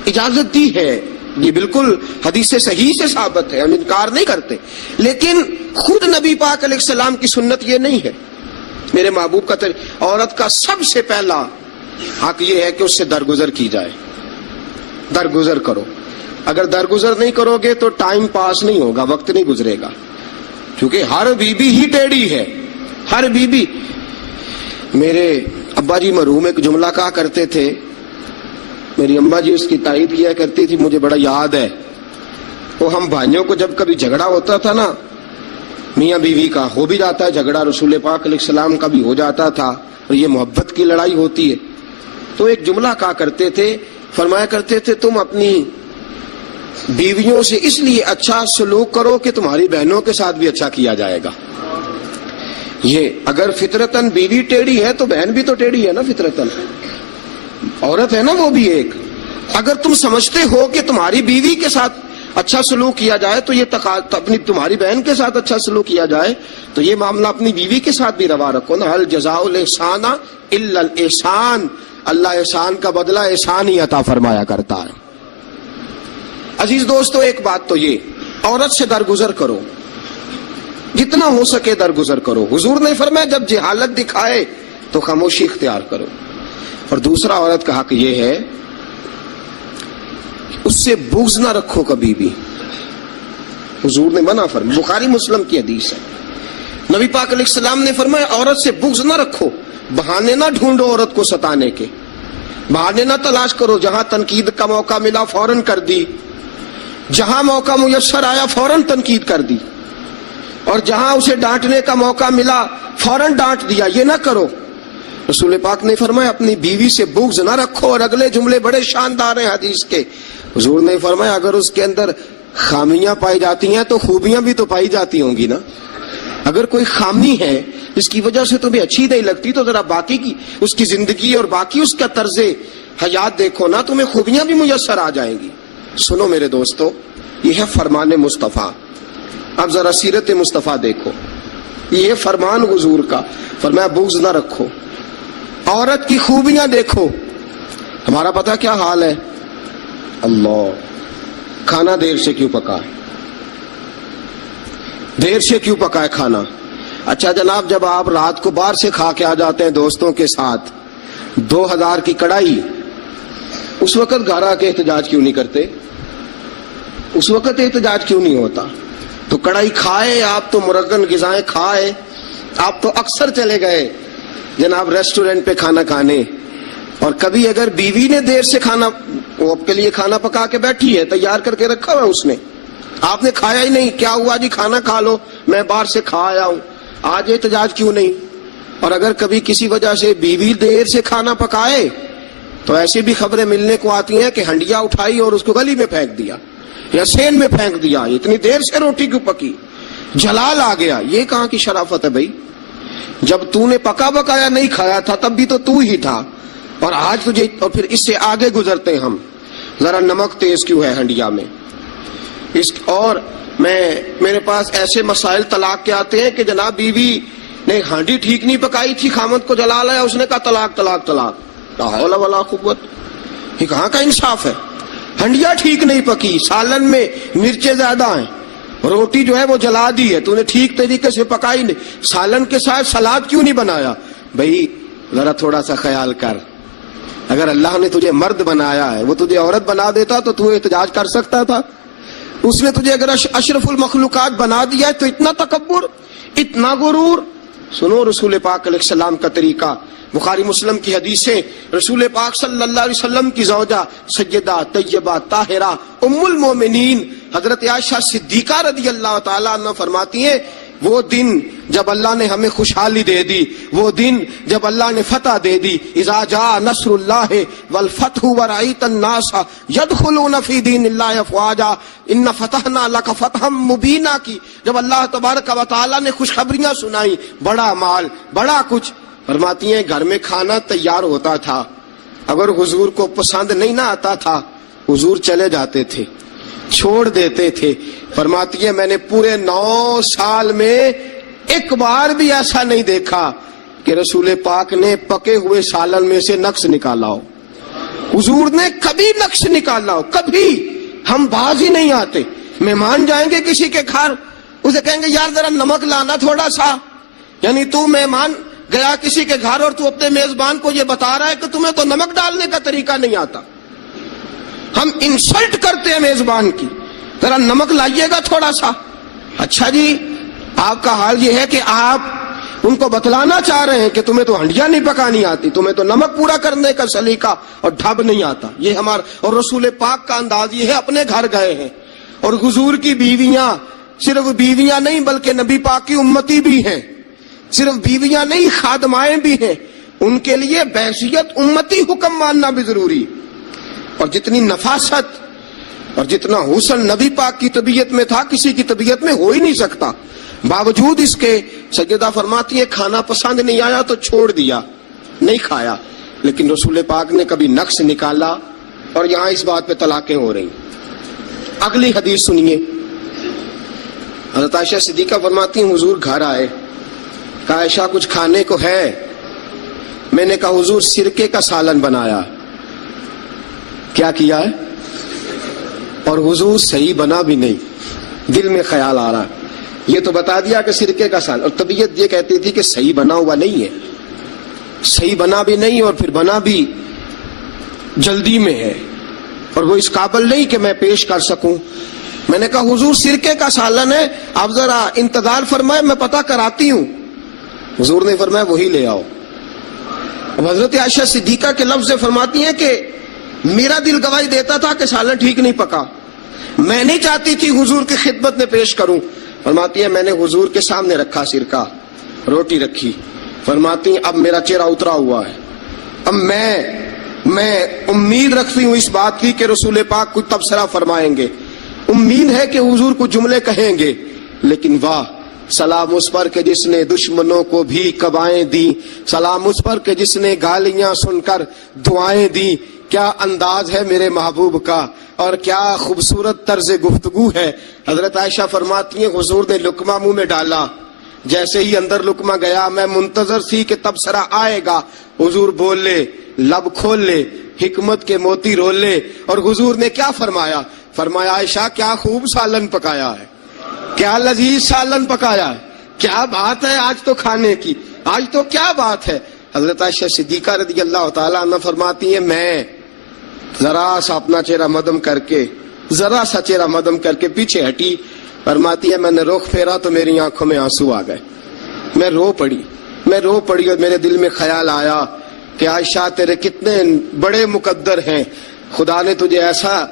اجازت دی ہے، یہ بالکل حدیث صحیح سے ثابت ہے، ہم انکار نہیں کرتے. لیکن خود نبی پاک علیہ السلام کی سنت یہ نہیں ہے. میرے محبوب کا عورت کا سب سے پہلا حق یہ ہے کہ اس سے درگزر کی جائے. درگزر کرو. اگر درگزر نہیں کرو گے تو ٹائم پاس نہیں ہوگا، وقت نہیں گزرے گا، کیونکہ ہر بی بی ہی ٹیڑھی ہے، ہر بی بی. میرے ابا جی مرحوم ایک جملہ کہا کرتے تھے، میری اماں جی اس کی تائید کیا کرتی تھی، مجھے بڑا یاد ہے. وہ ہم بھائیوں کو جب کبھی جھگڑا ہوتا تھا نا، میاں بیوی کا ہو بھی جاتا ہے جھگڑا، رسول پاک علیہ السلام کا بھی ہو جاتا تھا، اور یہ محبت کی لڑائی ہوتی ہے، تو ایک جملہ کہا کرتے تھے، فرمایا کرتے تھے تم اپنی بیویوں سے اس لیے اچھا سلوک کرو کہ تمہاری بہنوں کے ساتھ بھی اچھا کیا جائے گا. یہ اگر فطرتاً بیوی ٹیڑھی ہے تو بہن بھی تو ٹیڑھی ہے نا، فطرتاً عورت ہے نا وہ بھی ایک. اگر تم سمجھتے ہو کہ تمہاری بیوی کے ساتھ اچھا سلوک کیا جائے تو یہ اپنی تمہاری بہن کے ساتھ اچھا سلوک کیا جائے تو یہ معاملہ اپنی بیوی کے ساتھ بھی روا رکھو نا. هل جزاء الاحسان الا الاحسان، اللہ احسان کا بدلہ احسان ہی عطا فرمایا کرتا ہے. عزیز دوستو ایک بات تو یہ، عورت سے درگزر کرو، جتنا ہو سکے درگزر کرو. حضور نے فرمایا جب جہالت دکھائے تو خاموشی اختیار کرو. اور دوسرا عورت کا حق یہ ہے اس سے بغض نہ رکھو کبھی بھی. حضور نے منع فرمایا، بخاری مسلم کی حدیث ہے، نبی پاک علیہ السلام نے فرمایا عورت سے بغض نہ رکھو. بہانے نہ ڈھونڈو عورت کو ستانے کے، بہانے نہ تلاش کرو. جہاں تنقید کا موقع ملا فوراً کر دی، جہاں موقع میسر آیا فوراً تنقید کر دی. اور جہاں اسے ڈانٹنے کا موقع ملا فوراً ڈانٹ دیا. یہ نہ کرو. رسول پاک نے فرمایا اپنی بیوی سے بغض نہ رکھو. اور اگلے جملے بڑے شاندار ہیں حدیث کے. حضور نے فرمایا اگر اس کے اندر خامیاں پائی جاتی ہیں تو خوبیاں بھی تو پائی جاتی ہوں گی نا. اگر کوئی خامی ہے جس کی وجہ سے تمہیں اچھی نہیں لگتی تو ذرا باقی کی اس کی زندگی اور باقی اس کا طرز حیات دیکھو نا, تمہیں خوبیاں بھی میسر آ جائیں گی. سنو میرے دوستو, یہ ہے فرمان مصطفیٰ. اب ذرا سیرت مصطفیٰ دیکھو, یہ فرمان حضور کا. فرمایا بغض نہ رکھو. عورت کی خوبیاں دیکھو. ہمارا پتہ کیا حال ہے؟ اللہ, کھانا دیر سے کیوں پکا ہے, دیر سے کیوں پکا ہے کھانا. اچھا جناب, جب آپ رات کو باہر سے کھا کے آ جاتے ہیں دوستوں کے ساتھ 2000 کی کڑائی, اس وقت گھر آ کے احتجاج کیوں نہیں کرتے؟ اس وقت احتجاج کیوں نہیں ہوتا؟ تو کڑائی کھائے آپ, تو مرغن غذائیں کھائے آپ, تو اکثر چلے گئے جناب ریسٹورنٹ پہ کھانا کھانے. اور کبھی اگر بیوی نے دیر سے کھانا, وہ آپ کے لیے کھانا پکا کے بیٹھی ہے, تیار کر کے رکھا ہوا اس نے, آپ نے کھایا ہی نہیں, کیا ہوا جی کھانا کھا لو, میں باہر سے کھا آیا ہوں, آج احتجاج کیوں نہیں؟ اور اگر کبھی کسی وجہ سے بیوی دیر سے کھانا پکائے تو ایسی بھی خبریں ملنے کو آتی ہیں کہ ہنڈیا اٹھائی اور اس کو گلی میں پھینک دیا یا سین میں پھینک دیا, اتنی دیر سے روٹی کیوں پکی, جلال آ گیا. یہ کہاں کی شرافت ہے بھائی؟ جب تو نے پکا بکایا نہیں کھایا تھا تب بھی تو ہی تھا, اور آج تجھے, اور پھر اس سے آگے گزرتے ہم, ذرا نمک تیز کیوں ہے ہنڈیا میں. اور میرے پاس ایسے مسائل طلاق کے آتے ہیں کہ جناب بیوی نے ہانڈی ٹھیک نہیں پکائی تھی, خامد کو جلا لایا, اس نے کہا طلاق طلاق طلاق. لا حول ولا قوت, یہ کہاں کا انصاف ہے؟ ہنڈیا ٹھیک نہیں پکی, سالن میں مرچیں زیادہ ہیں, روٹی جو ہے وہ جلا دی ہے, تو نے ٹھیک طریقے سے پکائی نہیں, سالن کے ساتھ سلاد کیوں نہیں بنایا؟ بھائی ذرا تھوڑا سا خیال کر. اگر اللہ نے تجھے مرد بنایا ہے, وہ تجھے عورت بنا دیتا تو احتجاج کر سکتا تھا. اس نے تجھے اگر اشرف المخلوقات بنا دیا ہے تو اتنا تکبر, اتنا غرور. سنو رسول پاک علیہ السلام کا طریقہ. بخاری مسلم کی حدیثیں, رسول پاک صلی اللہ علیہ وسلم کی زوجہ سیدہ طیبہ طاہرہ ام المومنین حضرت عائشہ صدیقہ رضی اللہ تعالیٰ عنہ فرماتی ہیں, وہ دن جب اللہ نے ہمیں خوشحالی دے دی, وہ دن جب اللہ نے فتح دے دی, اذا جاء نصر اللہ والفتح ورأیت الناس یدخلون فی دین اللہ افواجا ان فتحنا لک فتحا مبینا کی, جب اللہ تبارک و تعالیٰ نے خوشخبریاں سنائی, بڑا مال بڑا کچھ. فرماتی ہیں گھر میں کھانا تیار ہوتا تھا, اگر حضور کو پسند نہیں نہ آتا تھا حضور چلے جاتے تھے, چھوڑ دیتے تھے. فرماتی ہے میں نے پورے 9 سال میں ایک بار بھی ایسا نہیں دیکھا کہ رسول پاک نے پکے ہوئے سالن میں سے نقص نکالا ہو. حضور نے کبھی نقص نکالا ہو, کبھی. ہم باز ہی نہیں آتے. مہمان جائیں گے کسی کے گھر, اسے کہیں گے یار ذرا نمک لانا تھوڑا سا, یعنی تو مہمان گیا کسی کے گھر اور تو اپنے میزبان کو یہ بتا رہا ہے کہ تمہیں تو نمک ڈالنے کا طریقہ نہیں آتا. ہم انسلٹ کرتے ہیں میزبان کی, ذرا نمک لائیے گا تھوڑا سا. اچھا جی, آپ کا حال یہ ہے کہ آپ ان کو بتلانا چاہ رہے ہیں کہ تمہیں تو ہنڈیاں نہیں پکانی آتی, تمہیں تو نمک پورا کرنے کا سلیقہ اور ڈھب نہیں آتا. یہ ہمارا اور رسول پاک کا انداز یہ ہے. اپنے گھر گئے ہیں اور حضور کی بیویاں صرف بیویاں نہیں بلکہ نبی پاک کی امتی بھی ہیں, صرف بیویاں نہیں خادمائیں بھی ہیں. ان کے لیے بحیثیت امتی حکم ماننا بھی ضروری. اور جتنی نفاست اور جتنا حسن نبی پاک کی طبیعت میں تھا کسی کی طبیعت میں ہو ہی نہیں سکتا. باوجود اس کے سیدہ فرماتی ہے کھانا پسند نہیں آیا تو چھوڑ دیا, نہیں کھایا. لیکن رسول پاک نے کبھی نقص نکالا, اور یہاں اس بات پہ طلاقیں ہو رہی. اگلی حدیث سنیے. حضرت عائشہ صدیقہ فرماتی ہیں حضور گھر آئے, کہا عائشہ کچھ کھانے کو ہے؟ میں نے کہا حضور سرکے کا سالن بنایا. کیا کیا ہے؟ اور حضور صحیح بنا بھی نہیں, دل میں خیال آ رہا, یہ تو بتا دیا کہ سرکے کا سالن, اور طبیعت یہ کہتی تھی کہ صحیح بنا ہوا نہیں ہے, صحیح بنا بھی نہیں اور پھر بنا بھی جلدی میں ہے, اور وہ اس قابل نہیں کہ میں پیش کر سکوں. میں نے کہا حضور سرکے کا سالن ہے, آپ ذرا انتظار فرمائے میں پتہ کراتی ہوں. حضور نے فرمایا وہی لے آؤ. اب حضرت عائشہ صدیقہ کے لفظ سے فرماتی ہیں کہ میرا دل گواہی دیتا تھا کہ سالن ٹھیک نہیں پکا, میں نہیں چاہتی تھی حضور کی خدمت میں پیش کروں, فرماتی ہے میں نے حضور کے سامنے رکھا سرکہ، روٹی رکھی، فرماتی ہیں اب میرا چہرہ اترا ہوا ہے، اب میں امید رکھتی ہوں اس بات کی کہ رسول پاک کچھ تبصرہ فرمائیں گے، امید ہے کہ حضور کچھ جملے کہیں گے، لیکن واہ سلام اس پر کہ جس نے دشمنوں کو بھی قبائیں دی، سلام اس پر کہ جس نے گالیاں سن کر دعائیں دی، کیا انداز ہے میرے محبوب کا اور کیا خوبصورت طرز گفتگو ہے۔ حضرت عائشہ فرماتی ہیں حضور نے لقمہ منہ میں ڈالا، جیسے ہی اندر لقمہ گیا میں منتظر تھی کہ تبصرہ آئے گا، حضور بول لے، لب کھول لے، حکمت کے موتی رول لے، اور حضور نے کیا فرمایا؟ فرمایا عائشہ کیا خوب سالن پکایا ہے، کیا لذیذ سالن پکایا ہے، کیا بات ہے آج تو کھانے کی، آج تو کیا بات ہے۔ حضرت عائشہ صدیقہ رضی اللہ تعالیٰ عنہ فرماتی ہیں میں ذرا سا اپنا چہرہ مدم کر کے، ذرا سا چہرہ مدم کر کے پیچھے ہٹی، فرماتی ہے میں نے رخ پھیرا تو میری آنکھوں میں آنسو آ گئے، میں رو پڑی اور میرے دل میں خیال آیا کہ عائشہ تیرے کتنے بڑے مقدر ہیں، خدا نے تجھے ایسا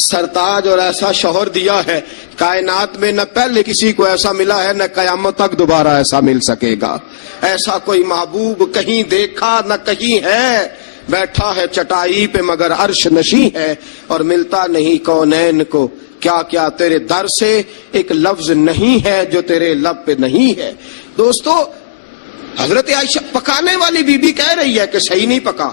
سرتاج اور ایسا شوہر دیا ہے، کائنات میں نہ پہلے کسی کو ایسا ملا ہے نہ قیامت تک دوبارہ ایسا مل سکے گا، ایسا کوئی محبوب کہیں دیکھا نہ کہیں ہے، بیٹھا ہے چٹائی پہ مگر عرش نشیں ہے، اور ملتا نہیں کونین کو، کیا کیا تیرے در سے ایک لفظ نہیں ہے جو تیرے لب پہ نہیں ہے۔ دوستو حضرت عائشہ پکانے والی بی بی کہہ رہی ہے کہ صحیح نہیں پکا،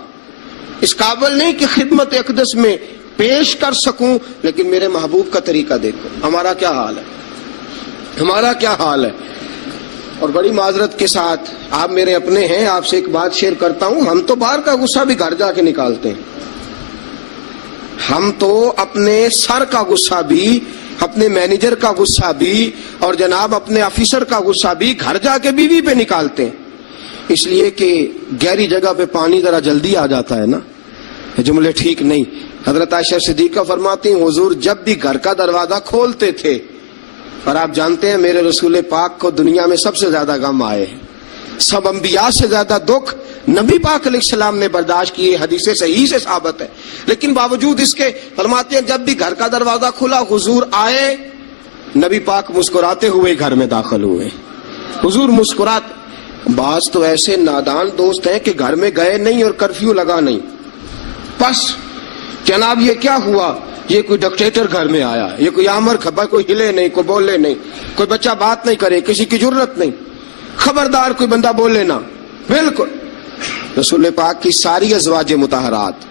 اس قابل نہیں کہ خدمت اقدس میں پیش کر سکوں، لیکن میرے محبوب کا طریقہ دیکھو، ہمارا کیا حال ہے، ہمارا کیا حال ہے۔ اور بڑی معذرت کے ساتھ آپ میرے اپنے ہیں، آپ سے ایک بات شیئر کرتا ہوں، ہم تو باہر کا غصہ بھی گھر جا کے نکالتے ہیں، ہم تو اپنے سر کا غصہ بھی، اپنے مینیجر کا غصہ بھی، اور جناب اپنے آفیسر کا غصہ بھی گھر جا کے بیوی پہ نکالتے ہیں، اس لیے کہ گہری جگہ پہ پانی ذرا جلدی آ جاتا ہے نا، یہ جملے ٹھیک نہیں۔ حضرت عائشہ صدیقہ فرماتی ہیں حضور جب بھی گھر کا دروازہ کھولتے تھے، اور آپ جانتے ہیں میرے رسول پاک کو دنیا میں سب سے زیادہ غم آئے ہیں، سب انبیاء سے زیادہ دکھ نبی پاک علیہ السلام نے برداشت کیے، حدیث صحیح سے ثابت ہے، لیکن باوجود اس کے فرماتے ہیں جب بھی گھر کا دروازہ کھلا حضور آئے، نبی پاک مسکراتے ہوئے گھر میں داخل ہوئے، حضور مسکراتے۔ بعض تو ایسے نادان دوست ہیں کہ گھر میں گئے نہیں اور کرفیو لگا نہیں، بس جناب یہ کیا ہوا، یہ کوئی ڈکٹیٹر گھر میں آیا، یہ کوئی آمر کھبا، کوئی ہلے نہیں، کوئی بولے نہیں، کوئی بچہ بات نہیں کرے، کسی کی جرت نہیں، خبردار کوئی بندہ بولے نہ، بالکل۔ رسول پاک کی ساری ازواج مطہرات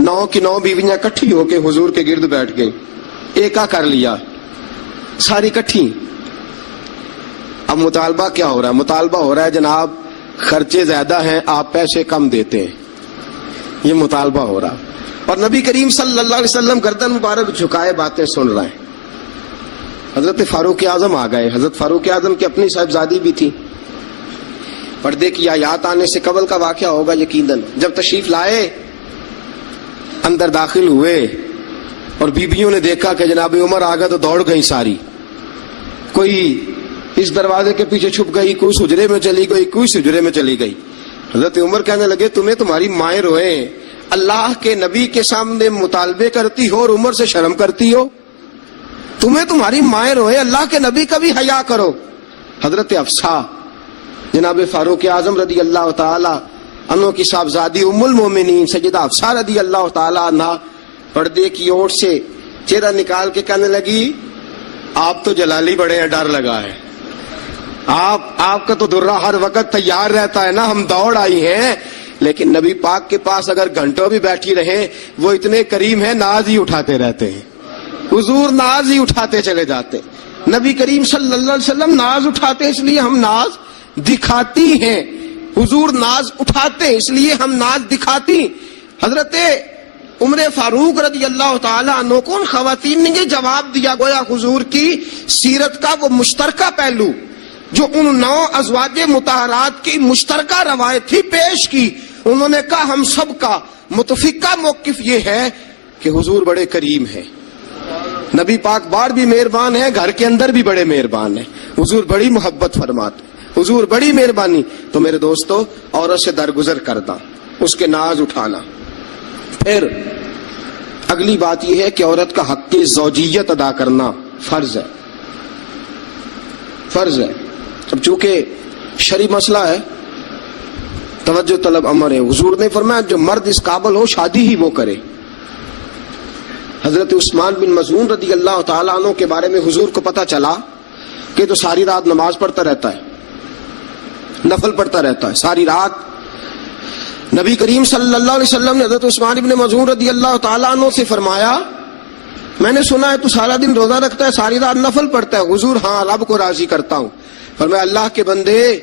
9 کی 9 بیویاں کٹھی ہو کے حضور کے گرد بیٹھ گئی، ایکا کر لیا، ساری کٹھی۔ اب مطالبہ کیا ہو رہا ہے؟ مطالبہ ہو رہا ہے جناب خرچے زیادہ ہیں، آپ پیسے کم دیتے ہیں، یہ مطالبہ ہو رہا۔ اور نبی کریم صلی اللہ علیہ وسلم گردن مبارک جھکائے باتیں سن رہے ہیں۔ حضرت فاروق اعظم آ گئے، حضرت فاروق اعظم کی اپنی صاحبزادی بھی تھی، پردے کی آیات آنے سے قبل کا واقعہ ہوگا یقیناً۔ جب تشریف لائے اندر داخل ہوئے اور بیبیوں نے دیکھا کہ جناب عمر آ گئے تو دوڑ گئی ساری، کوئی اس دروازے کے پیچھے چھپ گئی، کوئی سجرے میں چلی گئی، کوئی سجرے میں چلی گئی۔ حضرت عمر کہنے لگے تمہیں تمہاری مائیں روئے، اللہ کے نبی کے سامنے مطالبے کرتی ہو اور عمر سے شرم کرتی ہو، تمہیں تمہاری مائیں روئے، اللہ کے نبی کا بھی حیا کرو۔ حضرت حفصہ جناب فاروق اعظم رضی اللہ تعالی عنہ کی صاحبزادی ام المومنین سیدہ حفصہ رضی اللہ تعالی عنہ پردے کی اوٹ سے چہرہ نکال کے کہنے لگی آپ تو جلالی بڑے ہیں، ڈر لگا ہے، آپ کا تو درہ ہر وقت تیار رہتا ہے نا، ہم دوڑ آئی ہیں، لیکن نبی پاک کے پاس اگر گھنٹوں بھی بیٹھی رہیں وہ اتنے کریم ہیں، ناز ہی اٹھاتے رہتے ہیں، حضور ناز ہی اٹھاتے چلے جاتے، نبی کریم صلی اللہ علیہ وسلم ناز اٹھاتے اس لیے ہم ناز دکھاتی ہیں، حضور ناز اٹھاتے اس لیے ہم ناز دکھاتی۔ حضرت عمر فاروق رضی اللہ تعالی عنہ کو ان خواتین نے یہ جواب دیا، گویا حضور کی سیرت کا وہ مشترکہ پہلو جو ان 9 ازواج مطہرات کی مشترکہ روایت تھی پیش کی۔ انہوں نے کہا ہم سب کا متفقہ موقف یہ ہے کہ حضور بڑے کریم ہیں، نبی پاک باہر بھی مہربان ہیں، گھر کے اندر بھی بڑے مہربان ہیں، حضور بڑی محبت فرماتے، حضور بڑی مہربانی۔ تو میرے دوستو عورت سے درگزر کرنا، اس کے ناز اٹھانا۔ پھر اگلی بات یہ ہے کہ عورت کا حق زوجیت ادا کرنا فرض ہے۔ فرض ہے. اب چونکہ شرعی مسئلہ ہے توجہ طلب امر ہے. حضور نے فرمایا جو مرد اس قابل ہو شادی ہی وہ کرے. حضرت عثمان بن مظعون رضی اللہ تعالیٰ عنہ کے بارے میں حضور کو پتا چلا کہ تو ساری رات نماز پڑھتا رہتا ہے, نفل پڑھتا رہتا ہے ساری رات. نبی کریم صلی اللہ علیہ وسلم نے حضرت عثمان بن مظعون رضی اللہ تعالیٰ عنہ سے فرمایا میں نے سنا ہے تو سارا دن روزہ رکھتا ہے, ساری رات نفل پڑھتا ہے. حضور ہاں رب کو راضی کرتا ہوں. فرمایا اللہ کے بندے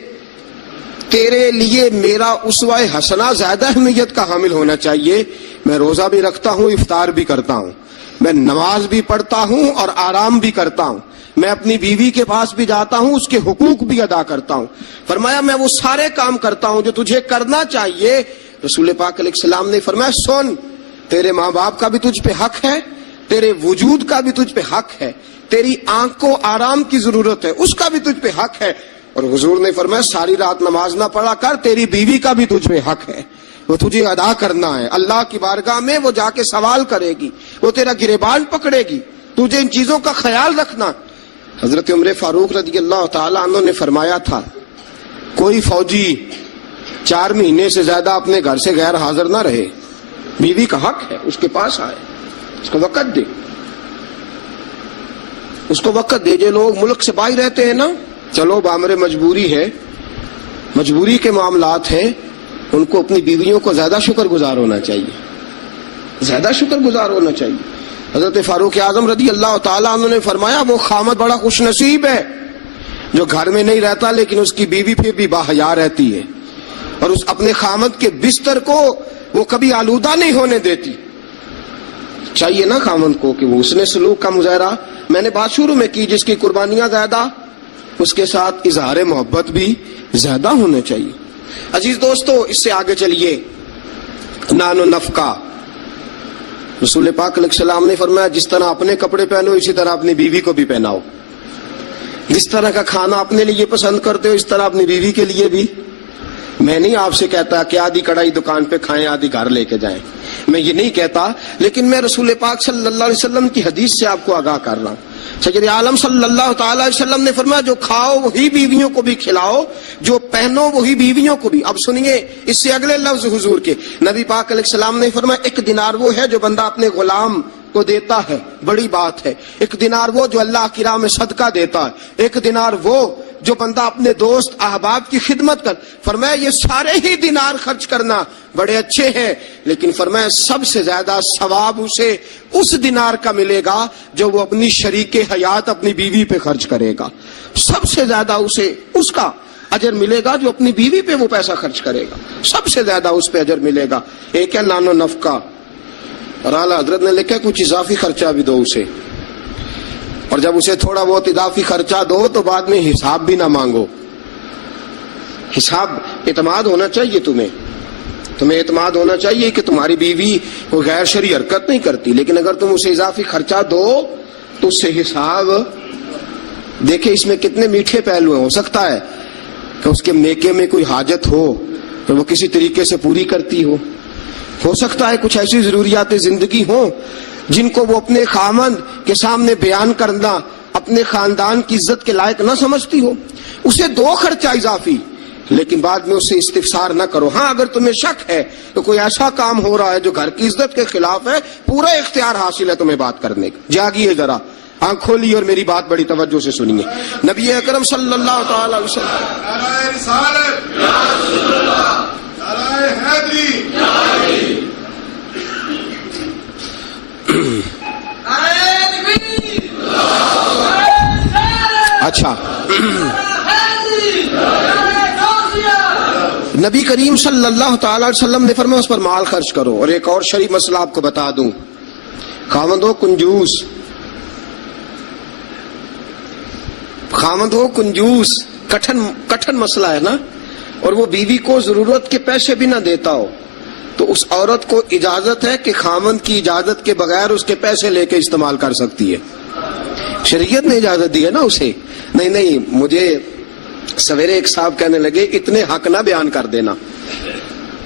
تیرے لیے میرا اسوہ حسنہ زیادہ اہمیت کا حامل ہونا چاہیے. میں روزہ بھی رکھتا ہوں, افطار بھی کرتا ہوں, میں نماز بھی پڑھتا ہوں اور آرام بھی کرتا ہوں, میں اپنی بیوی کے پاس بھی جاتا ہوں, اس کے حقوق بھی ادا کرتا ہوں. فرمایا میں وہ سارے کام کرتا ہوں جو تجھے کرنا چاہیے. رسول پاک علیہ السلام نے فرمایا سن, تیرے ماں باپ کا بھی تجھ پہ حق ہے, تیرے وجود کا بھی تجھ پہ حق ہے, تیری آنکھ کو آرام کی ضرورت ہے اس کا بھی تجھ پہ حق ہے. اور حضور نے فرمایا ساری رات نماز نہ پڑھا کر, تیری بیوی کا بھی تجھ پہ حق ہے, وہ تجھے ادا کرنا ہے. اللہ کی بارگاہ میں وہ جا کے سوال کرے گی, وہ تیرا گریبان پکڑے گی, تجھے ان چیزوں کا خیال رکھنا. حضرت عمر فاروق رضی اللہ تعالیٰ عنہ نے فرمایا تھا کوئی فوجی 4 مہینے سے زیادہ اپنے گھر سے غیر حاضر نہ رہے. بیوی کا حق ہے اس کے پاس آئے, اس کو وقت دے, اس کو وقت دے. جو لوگ ملک سے باہر رہتے ہیں نا, چلو بامر مجبوری ہے, مجبوری کے معاملات ہیں, ان کو اپنی بیویوں کو زیادہ شکر گزار ہونا چاہیے, زیادہ شکر گزار ہونا چاہیے. حضرت فاروق اعظم رضی اللہ تعالیٰ عنہ نے فرمایا وہ خامد بڑا خوش نصیب ہے جو گھر میں نہیں رہتا لیکن اس کی بیوی پھر بھی باحیا رہتی ہے اور اس اپنے خامد کے بستر کو وہ کبھی آلودہ نہیں ہونے دیتی. چاہیے نا خامد کو کہ وہ اس نے سلوک کا مظاہرہ, میں نے بات شروع میں کی, جس کی قربانیاں زیادہ اس کے ساتھ اظہار محبت بھی زیادہ ہونے چاہیے. عزیز دوستو اس سے آگے چلیے. نان و نفقہ, رسول پاک علیہ السلام نے فرمایا جس طرح اپنے کپڑے پہنو اسی طرح اپنی بیوی کو بھی پہناؤ, جس طرح کا کھانا اپنے لیے پسند کرتے ہو اس طرح اپنی بیوی کے لیے بھی. میں نہیں آپ سے کہتا کہ آدھی کڑھائی دکان پہ کھائیں آدھی گھر لے کے جائیں, میں یہ نہیں کہتا, لیکن میں رسول پاک صلی اللہ علیہ وسلم کی حدیث سے آپ کو آگاہ کر رہا ہوں. سید عالم صلی اللہ تعالی علیہ وسلم نے فرمایا جو کھاؤ وہی بیویوں کو بھی کھلاؤ, جو پہنو وہی بیویوں کو بھی. اب سنیے اس سے اگلے لفظ حضور کے. نبی پاک علیہ السلام نے فرمایا 1 دینار وہ ہے جو بندہ اپنے غلام کو دیتا ہے, بڑی بات ہے. 1 دینار وہ جو اللہ کی راہ میں صدقہ دیتا ہے. 1 دینار وہ جو بندہ اپنے دوست احباب کی خدمت کر. فرمایا یہ سارے ہی دینار خرچ کرنا بڑے اچھے ہیں, لیکن فرمایا سب سے زیادہ ثواب اسے اس دینار کا ملے گا جو وہ اپنی شریک حیات اپنی بیوی پہ خرچ کرے گا. سب سے زیادہ اسے اس کا اجر ملے گا جو اپنی بیوی پہ وہ پیسہ خرچ کرے گا, سب سے زیادہ اس پہ اجر ملے گا. ایک ہے نان و نفقہ, اور اعلیٰ حضرت نے لکھا کچھ اضافی خرچہ بھی دو اسے, اور جب اسے تھوڑا بہت اضافی خرچہ دو تو بعد میں حساب بھی نہ مانگو. حساب اعتماد ہونا چاہیے, تمہیں اعتماد ہونا چاہیے کہ تمہاری بیوی کوئی غیر شرعی حرکت نہیں کرتی, لیکن اگر تم اسے اضافی خرچہ دو تو اس سے حساب دیکھیں. اس میں کتنے میٹھے پہلو ہیں. ہو سکتا ہے کہ اس کے میکے میں کوئی حاجت ہو تو وہ کسی طریقے سے پوری کرتی ہو سکتا ہے کچھ ایسی ضروریات زندگی ہوں جن کو وہ اپنے خامند کے سامنے بیان کرنا اپنے خاندان کی عزت کے لائق نہ سمجھتی ہو. اسے دو خرچہ اضافی, لیکن بعد میں اسے استفسار نہ کرو. ہاں اگر تمہیں شک ہے کہ کوئی ایسا کام ہو رہا ہے جو گھر کی عزت کے خلاف ہے, پورا اختیار حاصل ہے تمہیں بات کرنے کا. جاگیے ذرا, آنکھ کھولی اور میری بات بڑی توجہ سے سنیے. نبی اکرم صلی اللہ تعالی علیہ اچھا نبی کریم صلی اللہ تعالی علیہ وسلم نے فرمایا اس پر مال خرچ کرو. اور ایک اور شرعی مسئلہ آپ کو بتا دوں, خاوند ہو کنجوس, کٹھن مسئلہ ہے نا, اور وہ بیوی کو ضرورت کے پیسے بھی نہ دیتا ہو, تو اس عورت کو اجازت ہے کہ خاوند کی اجازت کے بغیر اس کے پیسے لے کے استعمال کر سکتی ہے. شریعت نے اجازت دی ہے نا اسے. نہیں, مجھے سویرے ایک صاحب کہنے لگے اتنے حق نہ بیان کر دینا,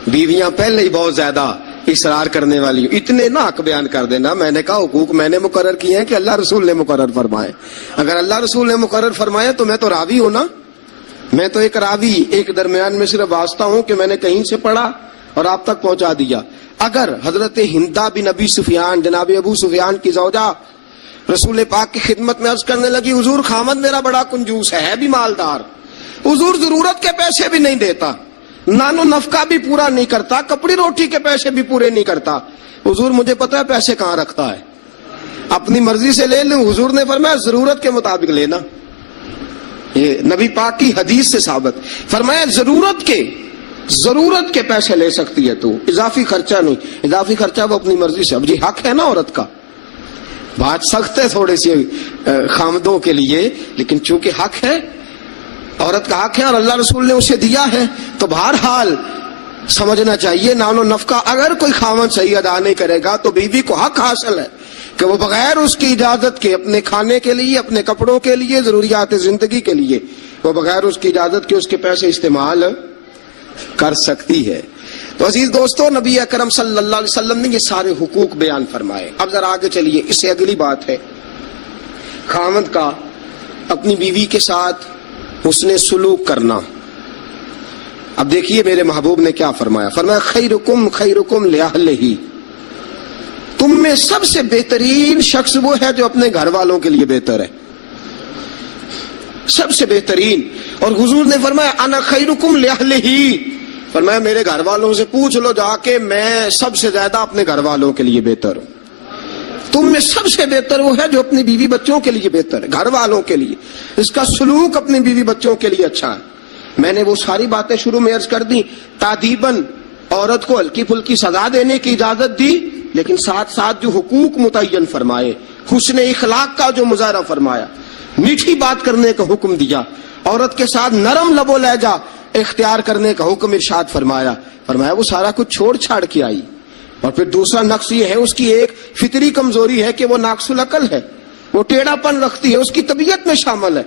بیویاں پہلے ہی بہت زیادہ اصرار کرنے والی ہوں. اتنے نہ حق بیان کر دینا. میں نے کہا حقوق میں نے مقرر کیے ہیں کہ اللہ رسول نے مقرر فرمائے. اگر اللہ رسول نے مقرر فرمایا تو میں تو راوی ہوں نا. میں تو ایک راوی، ایک درمیان میں صرف واسطہ ہوں کہ میں نے کہیں سے پڑھا اور آپ تک پہنچا دیا. اگر حضرت ہندا بن ابی سفیان، جناب ابو سفیان کی زوجہ، رسول پاک کی خدمت میں عرض کرنے لگی حضور خامد میرا بڑا کنجوس ہے بھی مالدار، حضور ضرورت کے پیسے بھی نہیں دیتا، نان و نفقہ بھی پورا نہیں کرتا، کپڑی روٹی کے پیسے بھی پورے نہیں کرتا، حضور مجھے پتا ہے پیسے کہاں رکھتا ہے، اپنی مرضی سے لے لوں. حضور نے فرمایا ضرورت کے مطابق لینا. یہ نبی پاک کی حدیث سے ثابت. فرمایا ضرورت کے پیسے لے سکتی ہے تو، اضافی خرچہ نہیں. اضافی خرچہ وہ اپنی مرضی سے. اب جی حق ہے نا عورت کا، بات سخت ہے تھوڑی سی خامدوں کے لیے، لیکن چونکہ حق ہے، عورت کا حق ہے اور اللہ رسول نے اسے دیا ہے، تو بہرحال سمجھنا چاہیے نان و نفقہ اگر کوئی خامد صحیح ادا نہیں کرے گا تو بیوی کو حق حاصل ہے کہ وہ بغیر اس کی اجازت کے اپنے کھانے کے لیے، اپنے کپڑوں کے لیے، ضروریات زندگی کے لیے، وہ بغیر اس کی اجازت کے اس کے پیسے استعمال کر سکتی ہے. تو عزیز دوستو، نبی اکرم صلی اللہ علیہ وسلم نے یہ سارے حقوق بیان فرمائے. اب ذرا آگے چلیے، اس سے اگلی بات ہے خامد کا اپنی بیوی کے ساتھ حسن سلوک کرنا. اب دیکھیے میرے محبوب نے کیا فرمایا. فرمایا خیرکم لأہلہ، تم میں سب سے بہترین شخص وہ ہے جو اپنے گھر والوں کے لیے بہتر ہے، سب سے بہترین. اور حضور نے فرمایا انا خیرکم لأہلہ، فرمایا میرے گھر والوں سے پوچھ لو جا کے، میں سب سے زیادہ اپنے گھر والوں کے لیے بہتر ہوں. تم میں سب سے بہتر وہ ہے جو اپنی بیوی بچوں کے لیے بہتر ہے، گھر والوں کے لیے، اس کا سلوک اپنی بیوی بچوں کے لیے اچھا ہے. میں نے وہ ساری باتیں شروع میں عرض کر دی. تادیباً عورت کو ہلکی پھلکی سزا دینے کی اجازت دی، لیکن ساتھ ساتھ جو حقوق متعین فرمائے، حسن اخلاق کا جو مظاہرہ فرمایا، میٹھی بات کرنے کا حکم دیا، عورت کے ساتھ نرم لب و لہجہ اختیار کرنے کا حکم ارشاد فرمایا. فرمایا وہ سارا کچھ چھوڑ چھاڑ کے آئی. اور پھر دوسرا نقص یہ ہے، اس کی ایک فطری کمزوری ہے کہ وہ ناقص العقل ہے، وہ ٹیڑھا پن رکھتی ہے، اس کی طبیعت میں شامل ہے.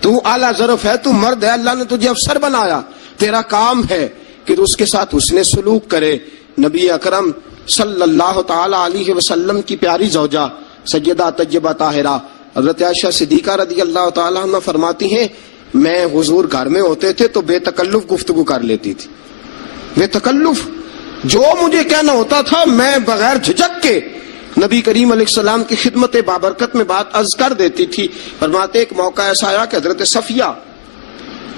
تو اعلیٰ ظرف ہے، تو مرد ہے، اللہ نے تجھے افسر بنایا، تیرا کام ہے کہ اس کے ساتھ حسن سلوک کرے. نبی اکرم صلی اللہ تعالی علیہ وسلم کی پیاری زوجہ سیدہ طیبہ طاہرہ حضرت عائشہ صدیقہ رضی اللہ تعالی عنہ فرماتی ہیں میں حضور گھر میں ہوتے تھے تو بے تکلف گفتگو کر لیتی تھی. بے تکلف جو مجھے کہنا ہوتا تھا میں بغیر جھجک کے نبی کریم علیہ السلام کی خدمت بابرکت میں بات عرض کر دیتی تھی. فرماتے ایک موقع ایسا آیا کہ حضرت صفیہ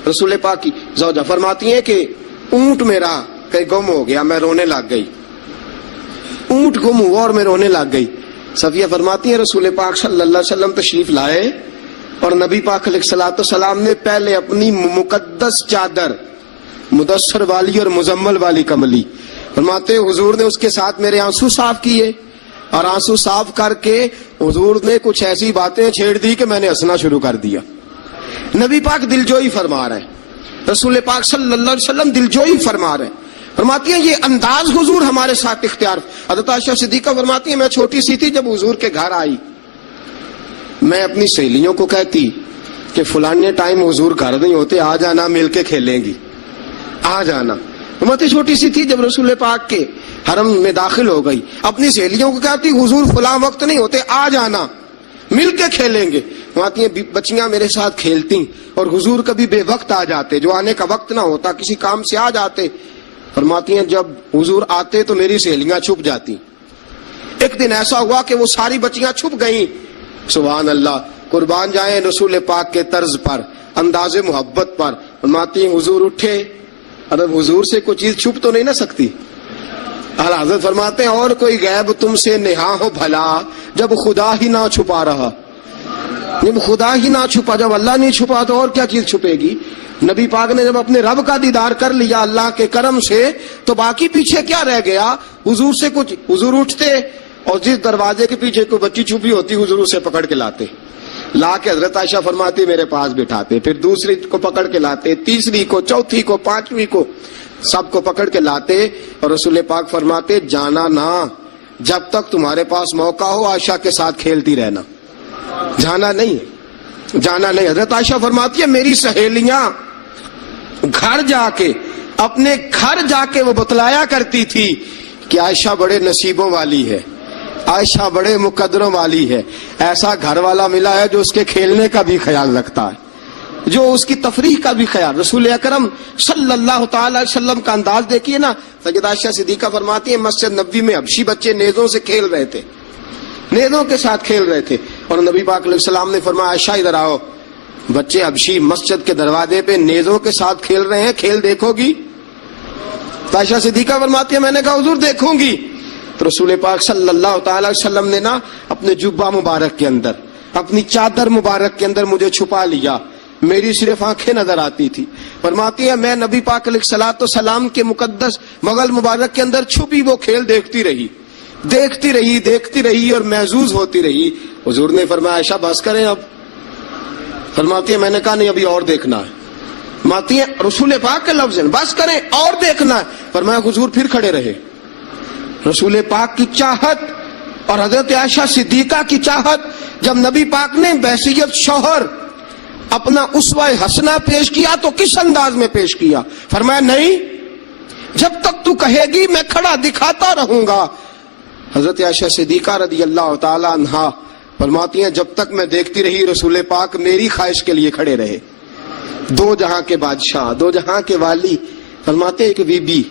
رسول پاک کی زوجہ فرماتی ہیں کہ اونٹ میرا کہیں گم ہو گیا، میں رونے لگ گئی. اونٹ گم ہوا اور میں رونے لگ گئی. صفیہ فرماتی ہیں رسول پاک صلی اللہ علیہ وسلم تشریف لائے اور نبی پاک علیہ الصلوۃ والسلام نے پہلے اپنی مقدس چادر مدثر والی اور مزمل والی کملی، فرماتے حضور نے اس کے ساتھ میرے آنسو صاف کیے اور آنسو صاف کر کے حضور نے کچھ ایسی باتیں چھیڑ دی کہ میں نے ہنسنا شروع کر دیا. نبی پاک دلجوئی فرما رہے ہیں، رسول پاک صلی اللہ علیہ وسلم دلجوئی فرما رہے ہیں. فرماتی ہیں یہ انداز حضور ہمارے ساتھ اختیار. حضرت عائشہ صدیقہ فرماتی ہیں میں چھوٹی سی تھی جب حضور کے گھر آئی، میں اپنی سہیلیوں کو کہتی کہ فلانے ٹائم حضور گھر نہیں ہوتے، آ جانا مل کے کھیلیں گی، آ جانا. فرماتی چھوٹی سی تھی جب رسول پاک کے حرم میں داخل ہو گئی، اپنی سہیلیوں کو کہتی حضور فلاں وقت نہیں ہوتے، آ جانا مل کے کھیلیں گے. فرماتی ہیں بچیاں میرے ساتھ کھیلتی اور حضور کبھی بے وقت آ جاتے، جو آنے کا وقت نہ ہوتا، کسی کام سے آ جاتے. فرماتی ہیں جب حضور آتے تو میری سہیلیاں چھپ جاتی. ایک دن ایسا ہوا کہ وہ ساری بچیاں چھپ گئیں. سبحان اللہ، قربان جائیں رسول پاک کے طرز پر، انداز محبت پر. فرماتی ہیں حضور اٹھے، اب حضور سے کوئی چیز چھپ تو نہیں نہ سکتی. اعلیٰ حضرت فرماتے ہیں اور کوئی غیب تم سے نہا ہو بھلا جب خدا ہی نہ چھپا رہا. جب خدا ہی نہ چھپا، جب اللہ نہیں چھپا تو اور کیا چیز چھپے گی. نبی پاک نے جب اپنے رب کا دیدار کر لیا اللہ کے کرم سے تو باقی پیچھے کیا رہ گیا. حضور سے کچھ، حضور اٹھتے اور جس دروازے کے پیچھے کوئی بچی چھپی ہوتی حضور اسے پکڑ کے لاتے، لا کے حضرت عائشہ فرماتی میرے پاس بٹھاتے، پھر دوسری کو پکڑ کے لاتے، تیسری کو، چوتھی کو، پانچویں کو، سب کو پکڑ کے لاتے. اور رسول پاک فرماتے جانا نہ، جب تک تمہارے پاس موقع ہو عائشہ کے ساتھ کھیلتی رہنا، جانا نہیں، جانا نہیں. حضرت عائشہ فرماتی ہے میری سہیلیاں گھر جا کے، اپنے گھر جا کے وہ بتلایا کرتی تھی کہ عائشہ بڑے نصیبوں والی ہے, عائشہ بڑے مقدروں والی ہے, ایسا گھر والا ملا ہے جو اس کے کھیلنے کا بھی خیال رکھتا ہے, جو اس کی تفریح کا بھی خیال. رسول اکرم صلی اللہ تعالی علیہ وسلم کا انداز دیکھیے نا. سیدہ عائشہ صدیقہ فرماتی ہیں مسجد نبوی میں حبشی بچے نیزوں سے کھیل رہے تھے, نیزوں کے ساتھ کھیل رہے تھے, اور نبی پاک علیہ السلام نے فرمایا عائشہ ادھر آؤ, بچے حبشی مسجد کے دروازے پہ نیزوں کے ساتھ کھیل رہے ہیں, کھیل دیکھو گی؟ تو عائشہ صدیقہ فرماتی ہے میں نے کہا حضور دیکھوں گی. تو رسول پاک صلی اللہ تعالی علیہ وسلم نے نا اپنے جبہ مبارک کے اندر, اپنی چادر مبارک کے اندر مجھے چھپا لیا, میری صرف آنکھیں نظر آتی تھی. فرماتی ہے میں نبی پاک علیہ الصلوۃ والسلام کے مقدس مغل مبارک کے اندر چھپی وہ کھیل دیکھتی رہی, دیکھتی رہی, دیکھتی رہی اور محظوظ ہوتی رہی. حضور نے فرمایا عائشہ بس کریں اب. فرماتی ہے میں نے کہا نہیں ابھی اور دیکھنا ہے. فرماتی ہے رسول پاک کے لفظ ہیں بس کریں اور دیکھنا ہے. فرمایا حضور پھر کھڑے رہے. رسول پاک کی چاہت اور حضرت عائشہ صدیقہ کی چاہت, جب نبی پاک نے بحیثیت شوہر اپنا اسوہ حسنہ پیش کیا تو کس انداز میں پیش کیا؟ فرمایا نہیں جب تک تو کہے گی میں کھڑا دکھاتا رہوں گا. حضرت عائشہ صدیقہ رضی اللہ تعالی عنہا فرماتی ہیں جب تک میں دیکھتی رہی رسول پاک میری خواہش کے لیے کھڑے رہے. دو جہاں کے بادشاہ, دو جہاں کے والی, فرماتے ایک بی بی,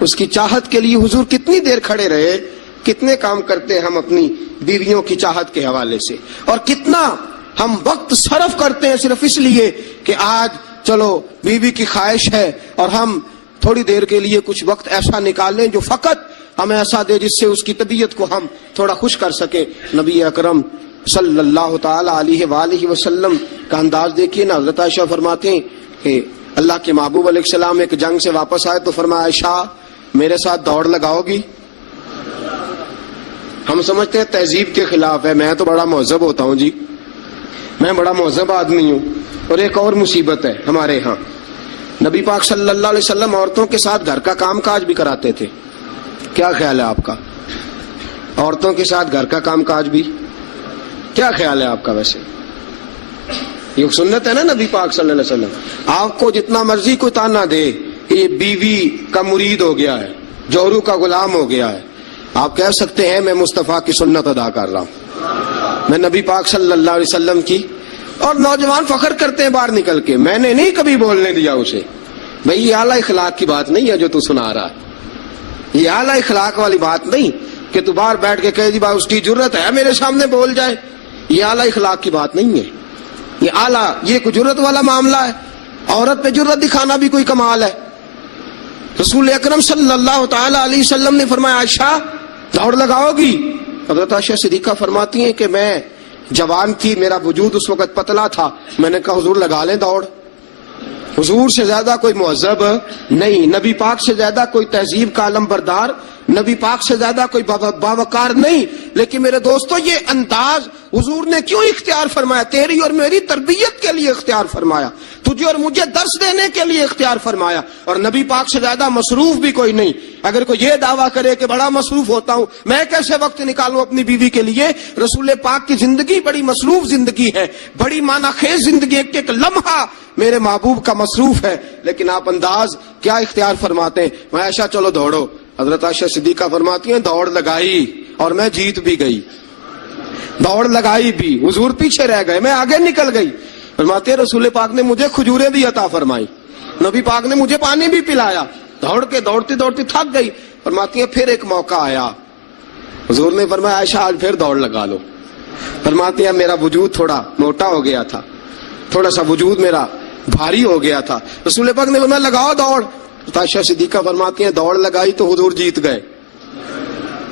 اس کی چاہت کے لیے حضور کتنی دیر کھڑے رہے. کتنے کام کرتے ہم اپنی بیویوں کی چاہت کے حوالے سے, اور کتنا ہم وقت صرف کرتے ہیں صرف اس لیے کہ آج چلو بیوی کی خواہش ہے اور ہم تھوڑی دیر کے لیے کچھ وقت ایسا نکال لیں جو فقط ہمیں ایسا دے جس سے اس کی طبیعت کو ہم تھوڑا خوش کر سکیں. نبی اکرم صلی اللہ تعالی علیہ وآلہ وسلم کا انداز دیکھیے نا. حضرت عائشہ فرماتے ہیں کہ اللہ کے محبوب علیہ السلام ایک جنگ سے واپس آئے تو فرمایا عائشہ میرے ساتھ دوڑ لگاؤ گی؟ ہم سمجھتے ہیں تہذیب کے خلاف ہے, میں تو بڑا مہذب ہوتا ہوں جی, میں بڑا مہذب آدمی ہوں. اور ایک اور مصیبت ہے ہمارے ہاں, نبی پاک صلی اللہ علیہ وسلم عورتوں کے ساتھ گھر کا کام کاج بھی کراتے تھے. کیا خیال ہے آپ کا؟ عورتوں کے ساتھ گھر کا کام کاج بھی کیا خیال ہے آپ کا؟ ویسے یہ سنت ہے نا نبی پاک صلی اللہ علیہ وسلم. آپ کو جتنا مرضی کوئی تانا دے یہ بیوی کا مرید ہو گیا ہے, جورو کا غلام ہو گیا ہے, آپ کہہ سکتے ہیں میں مصطفیٰ کی سنت ادا کر رہا ہوں, میں نبی پاک صلی اللہ علیہ وسلم کی. اور نوجوان فخر کرتے ہیں باہر نکل کے, میں نے نہیں کبھی بولنے دیا اسے. بھئی یہ اعلیٰ اخلاق کی بات نہیں ہے جو تو سنا رہا ہے, یہ اعلیٰ اخلاق والی بات نہیں کہ تو باہر بیٹھ کے کہے جی بھائی اس کی جرت ہے میرے سامنے بول جائے. یہ اعلیٰ اخلاق کی بات نہیں ہے, یہ اعلیٰ, یہ کوئی جرت والا معاملہ ہے. عورت پہ جرت دکھانا بھی کوئی کمال ہے. رسول اکرم صلی اللہ تعالی علیہ وسلم نے فرمایا عائشہ دوڑ لگاؤ گی؟ حضرت عائشہ صدیقہ فرماتی ہیں کہ میں جوان تھی, میرا وجود اس وقت پتلا تھا, میں نے کہا حضور لگا لیں دوڑ. حضور سے زیادہ کوئی مہذب نہیں, نبی پاک سے زیادہ کوئی تہذیب کا علم بردار, نبی پاک سے زیادہ کوئی باوقار نہیں. لیکن میرے دوستو یہ انداز حضور نے کیوں اختیار فرمایا؟ تیری اور میری تربیت کے لیے اختیار فرمایا, تجھے اور مجھے درس دینے کے لیے اختیار فرمایا. اور نبی پاک سے زیادہ مصروف بھی کوئی نہیں. اگر کوئی یہ دعویٰ کرے کہ بڑا مصروف ہوتا ہوں, میں کیسے وقت نکالوں اپنی بیوی کے لیے؟ رسول پاک کی زندگی بڑی مصروف زندگی ہے, بڑی معنی خیز زندگی, ایک ایک لمحہ میرے محبوب کا مصروف ہے. لیکن آپ انداز کیا اختیار فرماتے ہیں؟ میں عائشہ چلو دوڑو. حضرت عائشہ صدیقہ فرماتی ہیں دوڑ لگائی اور میں جیت بھی گئی. دوڑ لگائی بھی, حضور پیچھے رہ گئے, میں آگے نکل گئی. فرماتے ہیں رسول پاک نے مجھے کھجوریں بھی عطا فرمائی, نبی پاک نے مجھے پانی بھی پلایا. دوڑ کے دوڑتی دوڑتی تھک گئی. فرماتی ہیں پھر ایک موقع آیا, حضور نے فرمایا عائشہ آج پھر دوڑ لگا لو. فرماتی ہیں میرا وجود تھوڑا موٹا ہو گیا تھا, تھوڑا سا وجود میرا بھاری ہو گیا تھا. رسول پاک نے فرمایا لگاؤ دوڑ. عائشہ صدیقہ فرماتی ہیں دوڑ لگائی تو حضور جیت گئے.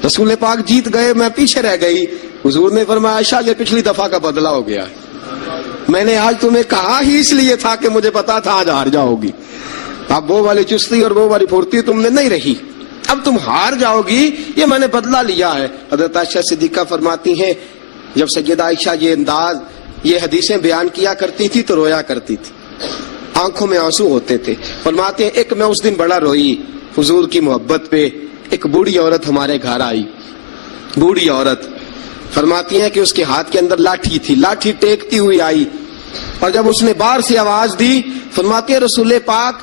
رسول پاک جیت گئے, میں پیچھے رہ گئی. حضور نے فرمایا عائشہ یہ پچھلی دفعہ کا بدلہ ہو گیا ہے, میں نے آج تمہیں کہا ہی اس لیے تھا کہ مجھے پتا تھا آج ہار جاؤ گی. اب وہ والی چستی اور وہ والی پھرتی تم نے نہیں رہی, اب تم ہار جاؤ گی, یہ میں نے بدلہ لیا ہے. حضرت عائشہ صدیقہ فرماتی ہیں جب سیدہ عائشہ یہ انداز, یہ حدیثیں بیان کیا کرتی تھی تو رویا کرتی تھی, آنکھوں میں آنسو ہوتے تھے. فرماتے ہیں ایک میں اس دن بڑا روئی حضور کی محبت پہ. ایک بوڑھی عورت ہمارے گھر آئی, بوڑھی عورت. فرماتی ہیں کہ اس کے ہاتھ کے اندر لاٹھی تھی, لاٹھی ٹیکتی ہوئی آئی, اور جب اس نے باہر سے آواز دی, فرماتی ہیں رسول پاک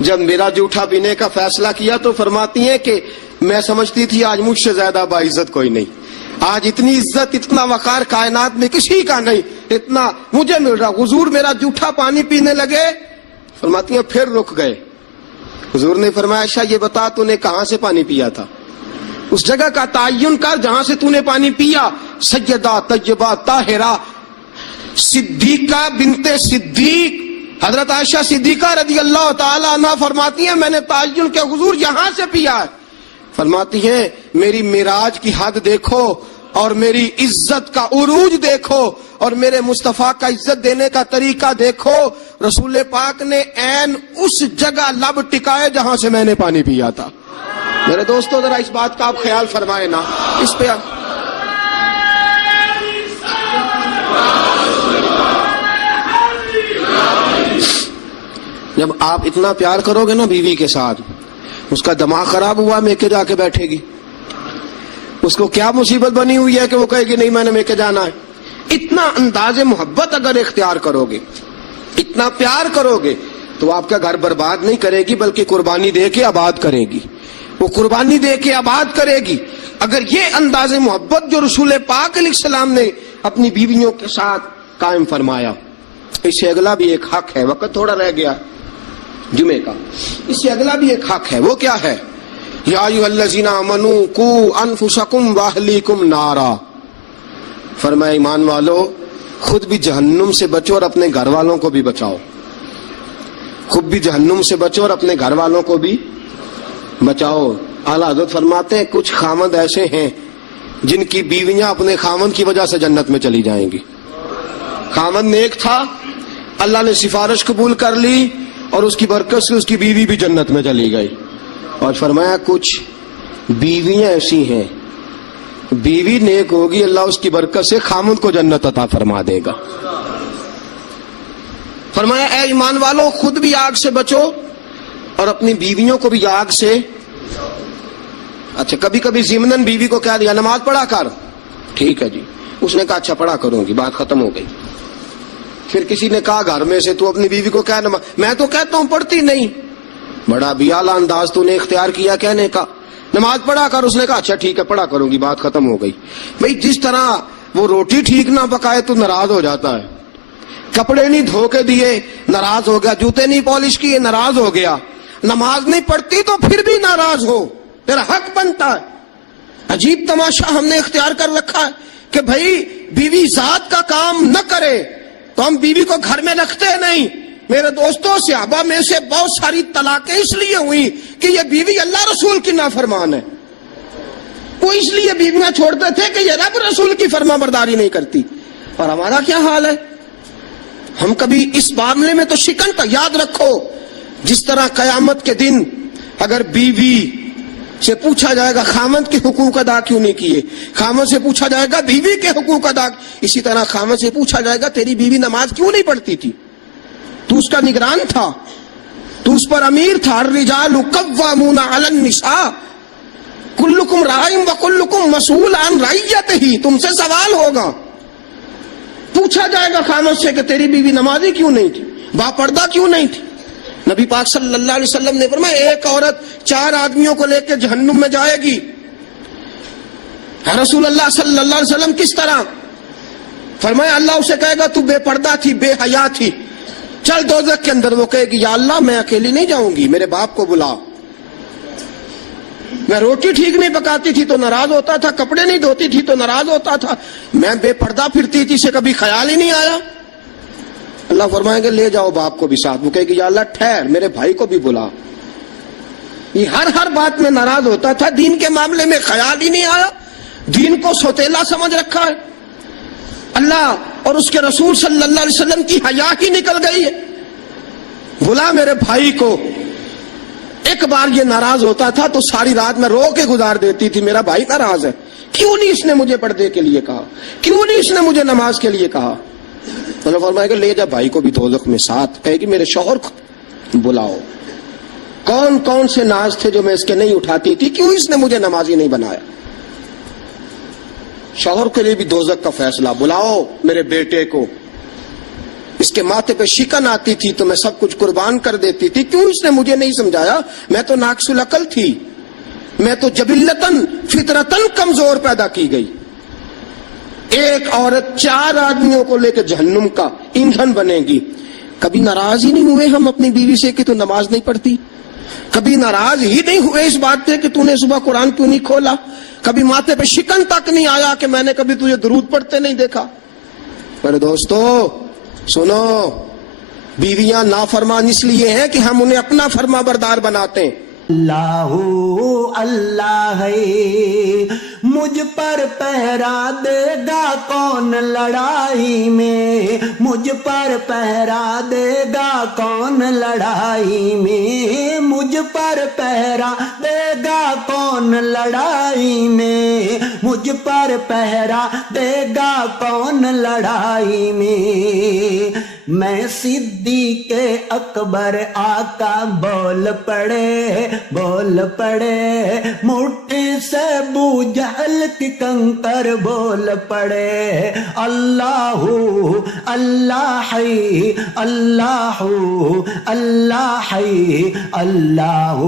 جب میرا جھوٹا پینے کا فیصلہ کیا تو فرماتی ہیں کہ میں سمجھتی تھی آج مجھ سے زیادہ باعزت کوئی نہیں، آج اتنی عزت اتنا وقار کائنات میں کسی کا نہیں، اتنا مجھے مل رہا۔ حضور میرا جھوٹا پانی پینے لگے، فرماتی ہیں پھر رک گئے۔ حضور نے فرمایا عائشہ یہ بتا تو نے کہاں سے پانی پیا تھا، اس جگہ کا تعین کر جہاں سے تو نے پانی پیا۔ سیدہ طیبہ طاہرہ صدیقہ بنت صدیق حضرت عائشہ صدیقہ رضی اللہ تعالی عنہ فرماتی ہیں میں نے تعین کیا حضور یہاں سے پیا ہے۔ فرماتی ہیں میری معراج کی حد دیکھو اور میری عزت کا عروج دیکھو اور میرے مصطفیٰ کا عزت دینے کا طریقہ دیکھو، رسول پاک نے عین اس جگہ لب ٹکائے جہاں سے میں نے پانی پیا تھا۔ میرے دوستو ذرا اس بات کا آپ خیال فرمائیں نا، اس پہ جب آپ اتنا پیار کرو گے نا بیوی کے ساتھ، اس کا دماغ خراب ہوا میکے جا کے بیٹھے گی، اس کو کیا مصیبت بنی ہوئی ہے کہ وہ کہے گی نہیں میں نے میکے جانا ہے۔ اتنا انداز محبت اگر اختیار کرو گے، اتنا پیار کرو گے تو آپ کا گھر برباد نہیں کرے گی بلکہ قربانی دے کے آباد کرے گی، وہ قربانی دے کے آباد کرے گی۔ اگر یہ انداز محبت جو رسول پاک علیہ السلام نے اپنی بیویوں کے ساتھ قائم فرمایا، اس سے اگلا بھی ایک حق ہے، وقت تھوڑا رہ گیا جمعے کا، اس سے اگلا بھی ایک حق ہے، وہ کیا ہے؟ یا ایھا الذین آمنوا قوا انفسکم واہلیکم نارا، فرمایا ایمان والو خود بھی جہنم سے بچو اور اپنے گھر والوں کو بھی بچاؤ، خود بھی جہنم سے بچو اور اپنے گھر والوں کو بھی بچاؤ۔ اعلیٰ حضرت فرماتے ہیں کچھ خامند ایسے ہیں جن کی بیویاں اپنے خامند کی وجہ سے جنت میں چلی جائیں گی۔ خامند نیک تھا، اللہ نے سفارش قبول کر لی اور اس کی برکت سے اس کی بیوی بھی جنت میں چلی گئی۔ اور فرمایا کچھ بیویاں ایسی ہیں، بیوی نیک ہوگی اللہ اس کی برکت سے خامند کو جنت عطا فرما دے گا۔ فرمایا اے ایمان والو خود بھی آگ سے بچو اور اپنی بیویوں کو بھی آگ سے۔ اچھا کبھی کبھی ضمناً بیوی کو کہہ دیا نماز پڑھا کر، ٹھیک ہے جی، اس نے کہا اچھا پڑھا کروں گی، بات ختم ہو گئی۔ پھر کسی نے کہا گھر میں سے تو اپنی بیوی کو کہہ نماز، میں تو کہتا ہوں پڑھتی نہیں، بڑا بھی اعلیٰ انداز تو نے اختیار کیا کہنے کا، نماز پڑھا کر، اس نے کہا اچھا ٹھیک ہے پڑھا کروں گی، بات ختم ہو گئی۔ بھئی جس طرح وہ روٹی ٹھیک نہ پکائے تو ناراض ہو جاتا ہے، کپڑے نہیں دھو کے دیے ناراض ہو گیا، جوتے نہیں پالش کیے ناراض ہو گیا، نماز نہیں پڑھتی تو پھر بھی ناراض ہو، تیرا حق بنتا ہے۔ عجیب تماشا ہم نے اختیار کر رکھا ہے کہ بھئی بیوی ذات کا کام نہ کرے تو ہم بیوی کو گھر میں رکھتے نہیں۔ میرے دوستوں صحابہ میں سے بہت ساری طلاقیں اس لیے ہوئی کہ یہ بیوی اللہ رسول کی نافرمان ہے، وہ اس لیے بیویاں چھوڑتے تھے کہ یہ رب رسول کی فرما برداری نہیں کرتی۔ اور ہمارا کیا حال ہے؟ ہم کبھی اس معاملے میں تو شکن کا یاد رکھو، جس طرح قیامت کے دن اگر بیوی سے پوچھا جائے گا خامند کے حقوق ادا کیوں نہیں کیے، خامند سے پوچھا جائے گا بیوی کے حقوق ادا، اسی طرح خامند سے پوچھا جائے گا تیری بیوی نماز کیوں نہیں پڑھتی تھی، تو اس کا نگران تھا، تو اس پر امیر تھا۔ الرجال قوامون علی النساء کلکم راع وکلکم مسئول عن رعیتہ، تم سے سوال ہوگا، پوچھا جائے گا خامند سے کہ تیری بیوی نمازی کیوں نہیں تھی، با پردہ کیوں نہیں تھی۔ نبی پاک صلی اللہ علیہ وسلم نے فرمایا ایک عورت 4 آدمیوں کو لے کے جہنم میں جائے گی۔ رسول اللہ صلی اللہ علیہ وسلم کس طرح؟ فرمایا اللہ اسے کہے گا تو بے پردہ تھی، بے حیا تھی، چل دوزخ کے اندر۔ وہ کہے گی یا اللہ میں اکیلی نہیں جاؤں گی، میرے باپ کو بلا، میں روٹی ٹھیک نہیں پکاتی تھی تو ناراض ہوتا تھا، کپڑے نہیں دھوتی تھی تو ناراض ہوتا تھا، میں بے پردہ پھرتی تھی سے کبھی خیال ہی نہیں آیا۔ اللہ فرمائیں گے لے جاؤ باپ کو بھی ساتھ۔ وہ کہے گی یا اللہ ٹھہر میرے بھائی کو بھی بلا، یہ ہر بات میں ناراض ہوتا تھا، دین کے معاملے میں خیال ہی نہیں آیا، دین کو سوتیلا سمجھ رکھا ہے، اللہ اور اس کے رسول صلی اللہ علیہ وسلم کی حیا ہی نکل گئی ہے۔ بلا میرے بھائی کو۔ ایک بار یہ ناراض ہوتا تھا تو ساری رات میں رو کے گزار دیتی تھی، میرا بھائی ناراض ہے، کیوں نہیں اس نے مجھے پردے کے لیے کہا، کیوں نہیں اس نے مجھے نماز کے لیے کہا۔ اللہ فرمائے گا لے جا بھائی کو بھی دوزخ میں ساتھ۔ کہے گی میرے شوہر کو بلاؤ، کون کون سے ناز تھے جو میں اس کے نہیں اٹھاتی تھی، کیوں اس نے مجھے نمازی نہیں بنایا۔ شوہر کے لیے بھی دوزخ کا فیصلہ، بلاؤ میرے بیٹے کو، اس کے ماتھے پہ شکن آتی تھی تو میں سب کچھ قربان کر دیتی تھی. کیوں اس نے مجھے نہیں سمجھایا؟ میں تو ناقص العقل تھی، میں تو جبلتاً فطرتاً کمزور پیدا کی گئی. ایک عورت 4 آدمیوں کو لے کے جہنم کا ایندھن بنے گی. کبھی ناراض ہی نہیں ہوئے ہم اپنی بیوی سے کہ تو نماز نہیں پڑھتی؟ کبھی ناراض ہی نہیں ہوئے اس بات پہ کہ تو نے صبح قرآن کیوں نہیں کھولا؟ کبھی ماتھے پہ شکن تک نہیں آیا کہ میں نے کبھی تجھے درود پڑھتے نہیں دیکھا؟ میرے دوستو سنو، بیویاں نافرمان اس لیے ہیں کہ ہم انہیں اپنا فرما بردار بناتے ہیں. اللہ اللہ ہے، مجھ پر پہرا دے گا کون لڑائی میں، مجھ پر پہرا دے گا کون لڑائی میں، مجھ پر پہرا دے گا کون لڑائی میں، مجھ پر پہرا دے گا کون لڑائی میں. میں صدیق اکبر آقا بول پڑے مٹھی سے ابو جہل کی کنکر بول پڑے. اللہ اللہ ہے، اللہ اللہ ہے، اللہ.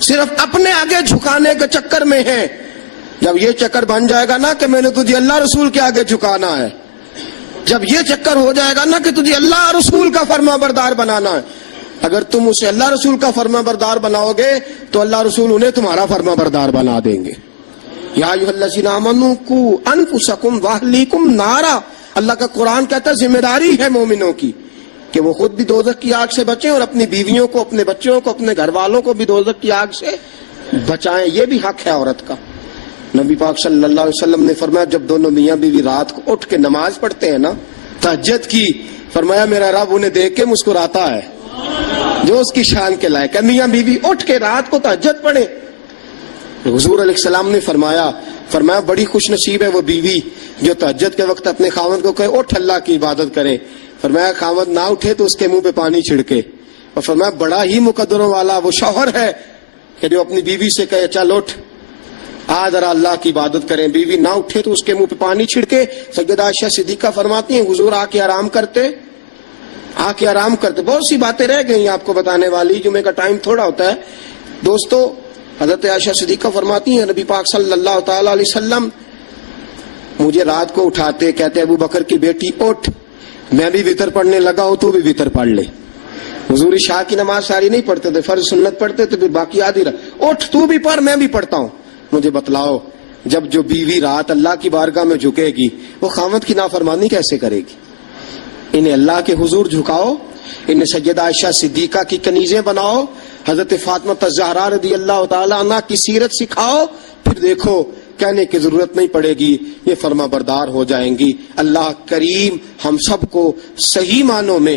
صرف اپنے آگے جھکانے کے چکر میں ہے. جب یہ چکر بن جائے گا نا کہ میں نے تجھے اللہ رسول کے آگے جھکانا ہے، جب یہ چکر ہو جائے گا نا کہ تجھے اللہ رسول کا فرما بردار بنانا ہے، اگر تم اسے اللہ رسول کا فرما بردار بناؤ گے تو اللہ رسول انہیں تمہارا فرما بردار بنا دیں گے. یا ایھا الذین آمنوا قوا انفسکم واہلیکم نارا. اللہ کا قرآن کہتا ہے ذمہ داری ہے مومنوں کی کہ وہ خود بھی دوزخ کی آگ سے بچیں اور اپنی بیویوں کو، اپنے بچوں کو، اپنے گھر والوں کو بھی دوزخ کی آگ سے بچائیں. یہ بھی حق ہے عورت کا. نبی پاک صلی اللہ علیہ وسلم نے فرمایا جب دونوں میاں بیوی رات کو اٹھ کے نماز پڑھتے ہیں نا تہجد کی، فرمایا میرا رب انہیں دیکھ کے مسکراتا ہے جو اس کی شان کے لائق ہے. میاں بیوی اٹھ کے رات کو تہجد پڑھے. حضور علیہ السلام نے فرمایا بڑی خوش نصیب ہے وہ بیوی جو تہجد کے وقت اپنے خاوند کو کہے اٹھ اللہ کی عبادت کرے. فرمایا خاوند نہ اٹھے تو اس کے منہ پہ پانی چھڑکے. اور فرمایا بڑا ہی مقدروں والا وہ شوہر ہے کہ جو اپنی بیوی سے کہے چل اٹھ آ ذرا اللہ کی عبادت کریں. بیوی نہ اٹھے تو اس کے منہ پہ پانی چھڑکے. سیدہ عائشہ صدیقہ فرماتی ہیں حضور آ کے آرام کرتے. بہت سی باتیں رہ گئی آپ کو بتانے والی، جمعے کا ٹائم تھوڑا ہوتا ہے. دوستو حضرت عائشہ صدیقہ فرماتی ہیں نبی پاک صلی اللہ تعالی علیہ وسلم مجھے رات کو اٹھاتے، کہتے ابو بکر کی بیٹی اٹھ، میں بھی وتر پڑھنے لگا ہوں تو بھی وتر پڑھ لے. حضور عشاء کی نماز ساری نہیں پڑھتے تھے، فرض سنت پڑھتے تھے، پھر باقی آدھی رات اٹھ تو بھی پڑھ میں بھی پڑھتا ہوں. مجھے بتلاؤ جب جو بیوی رات اللہ کی بارگاہ میں جھکے گی وہ خاوند کی نافرمانی کیسے کرے گی؟ انہیں اللہ کے حضور جھکاؤ، انہیں سیدہ عائشہ صدیقہ کی کنیزیں بناؤ، حضرت فاطمہ الزہرا رضی اللہ تعالی عنہ کی سیرت سکھاؤ، پھر دیکھو کہنے کی ضرورت نہیں پڑے گی، یہ فرما بردار ہو جائیں گی. اللہ کریم ہم سب کو صحیح معنوں میں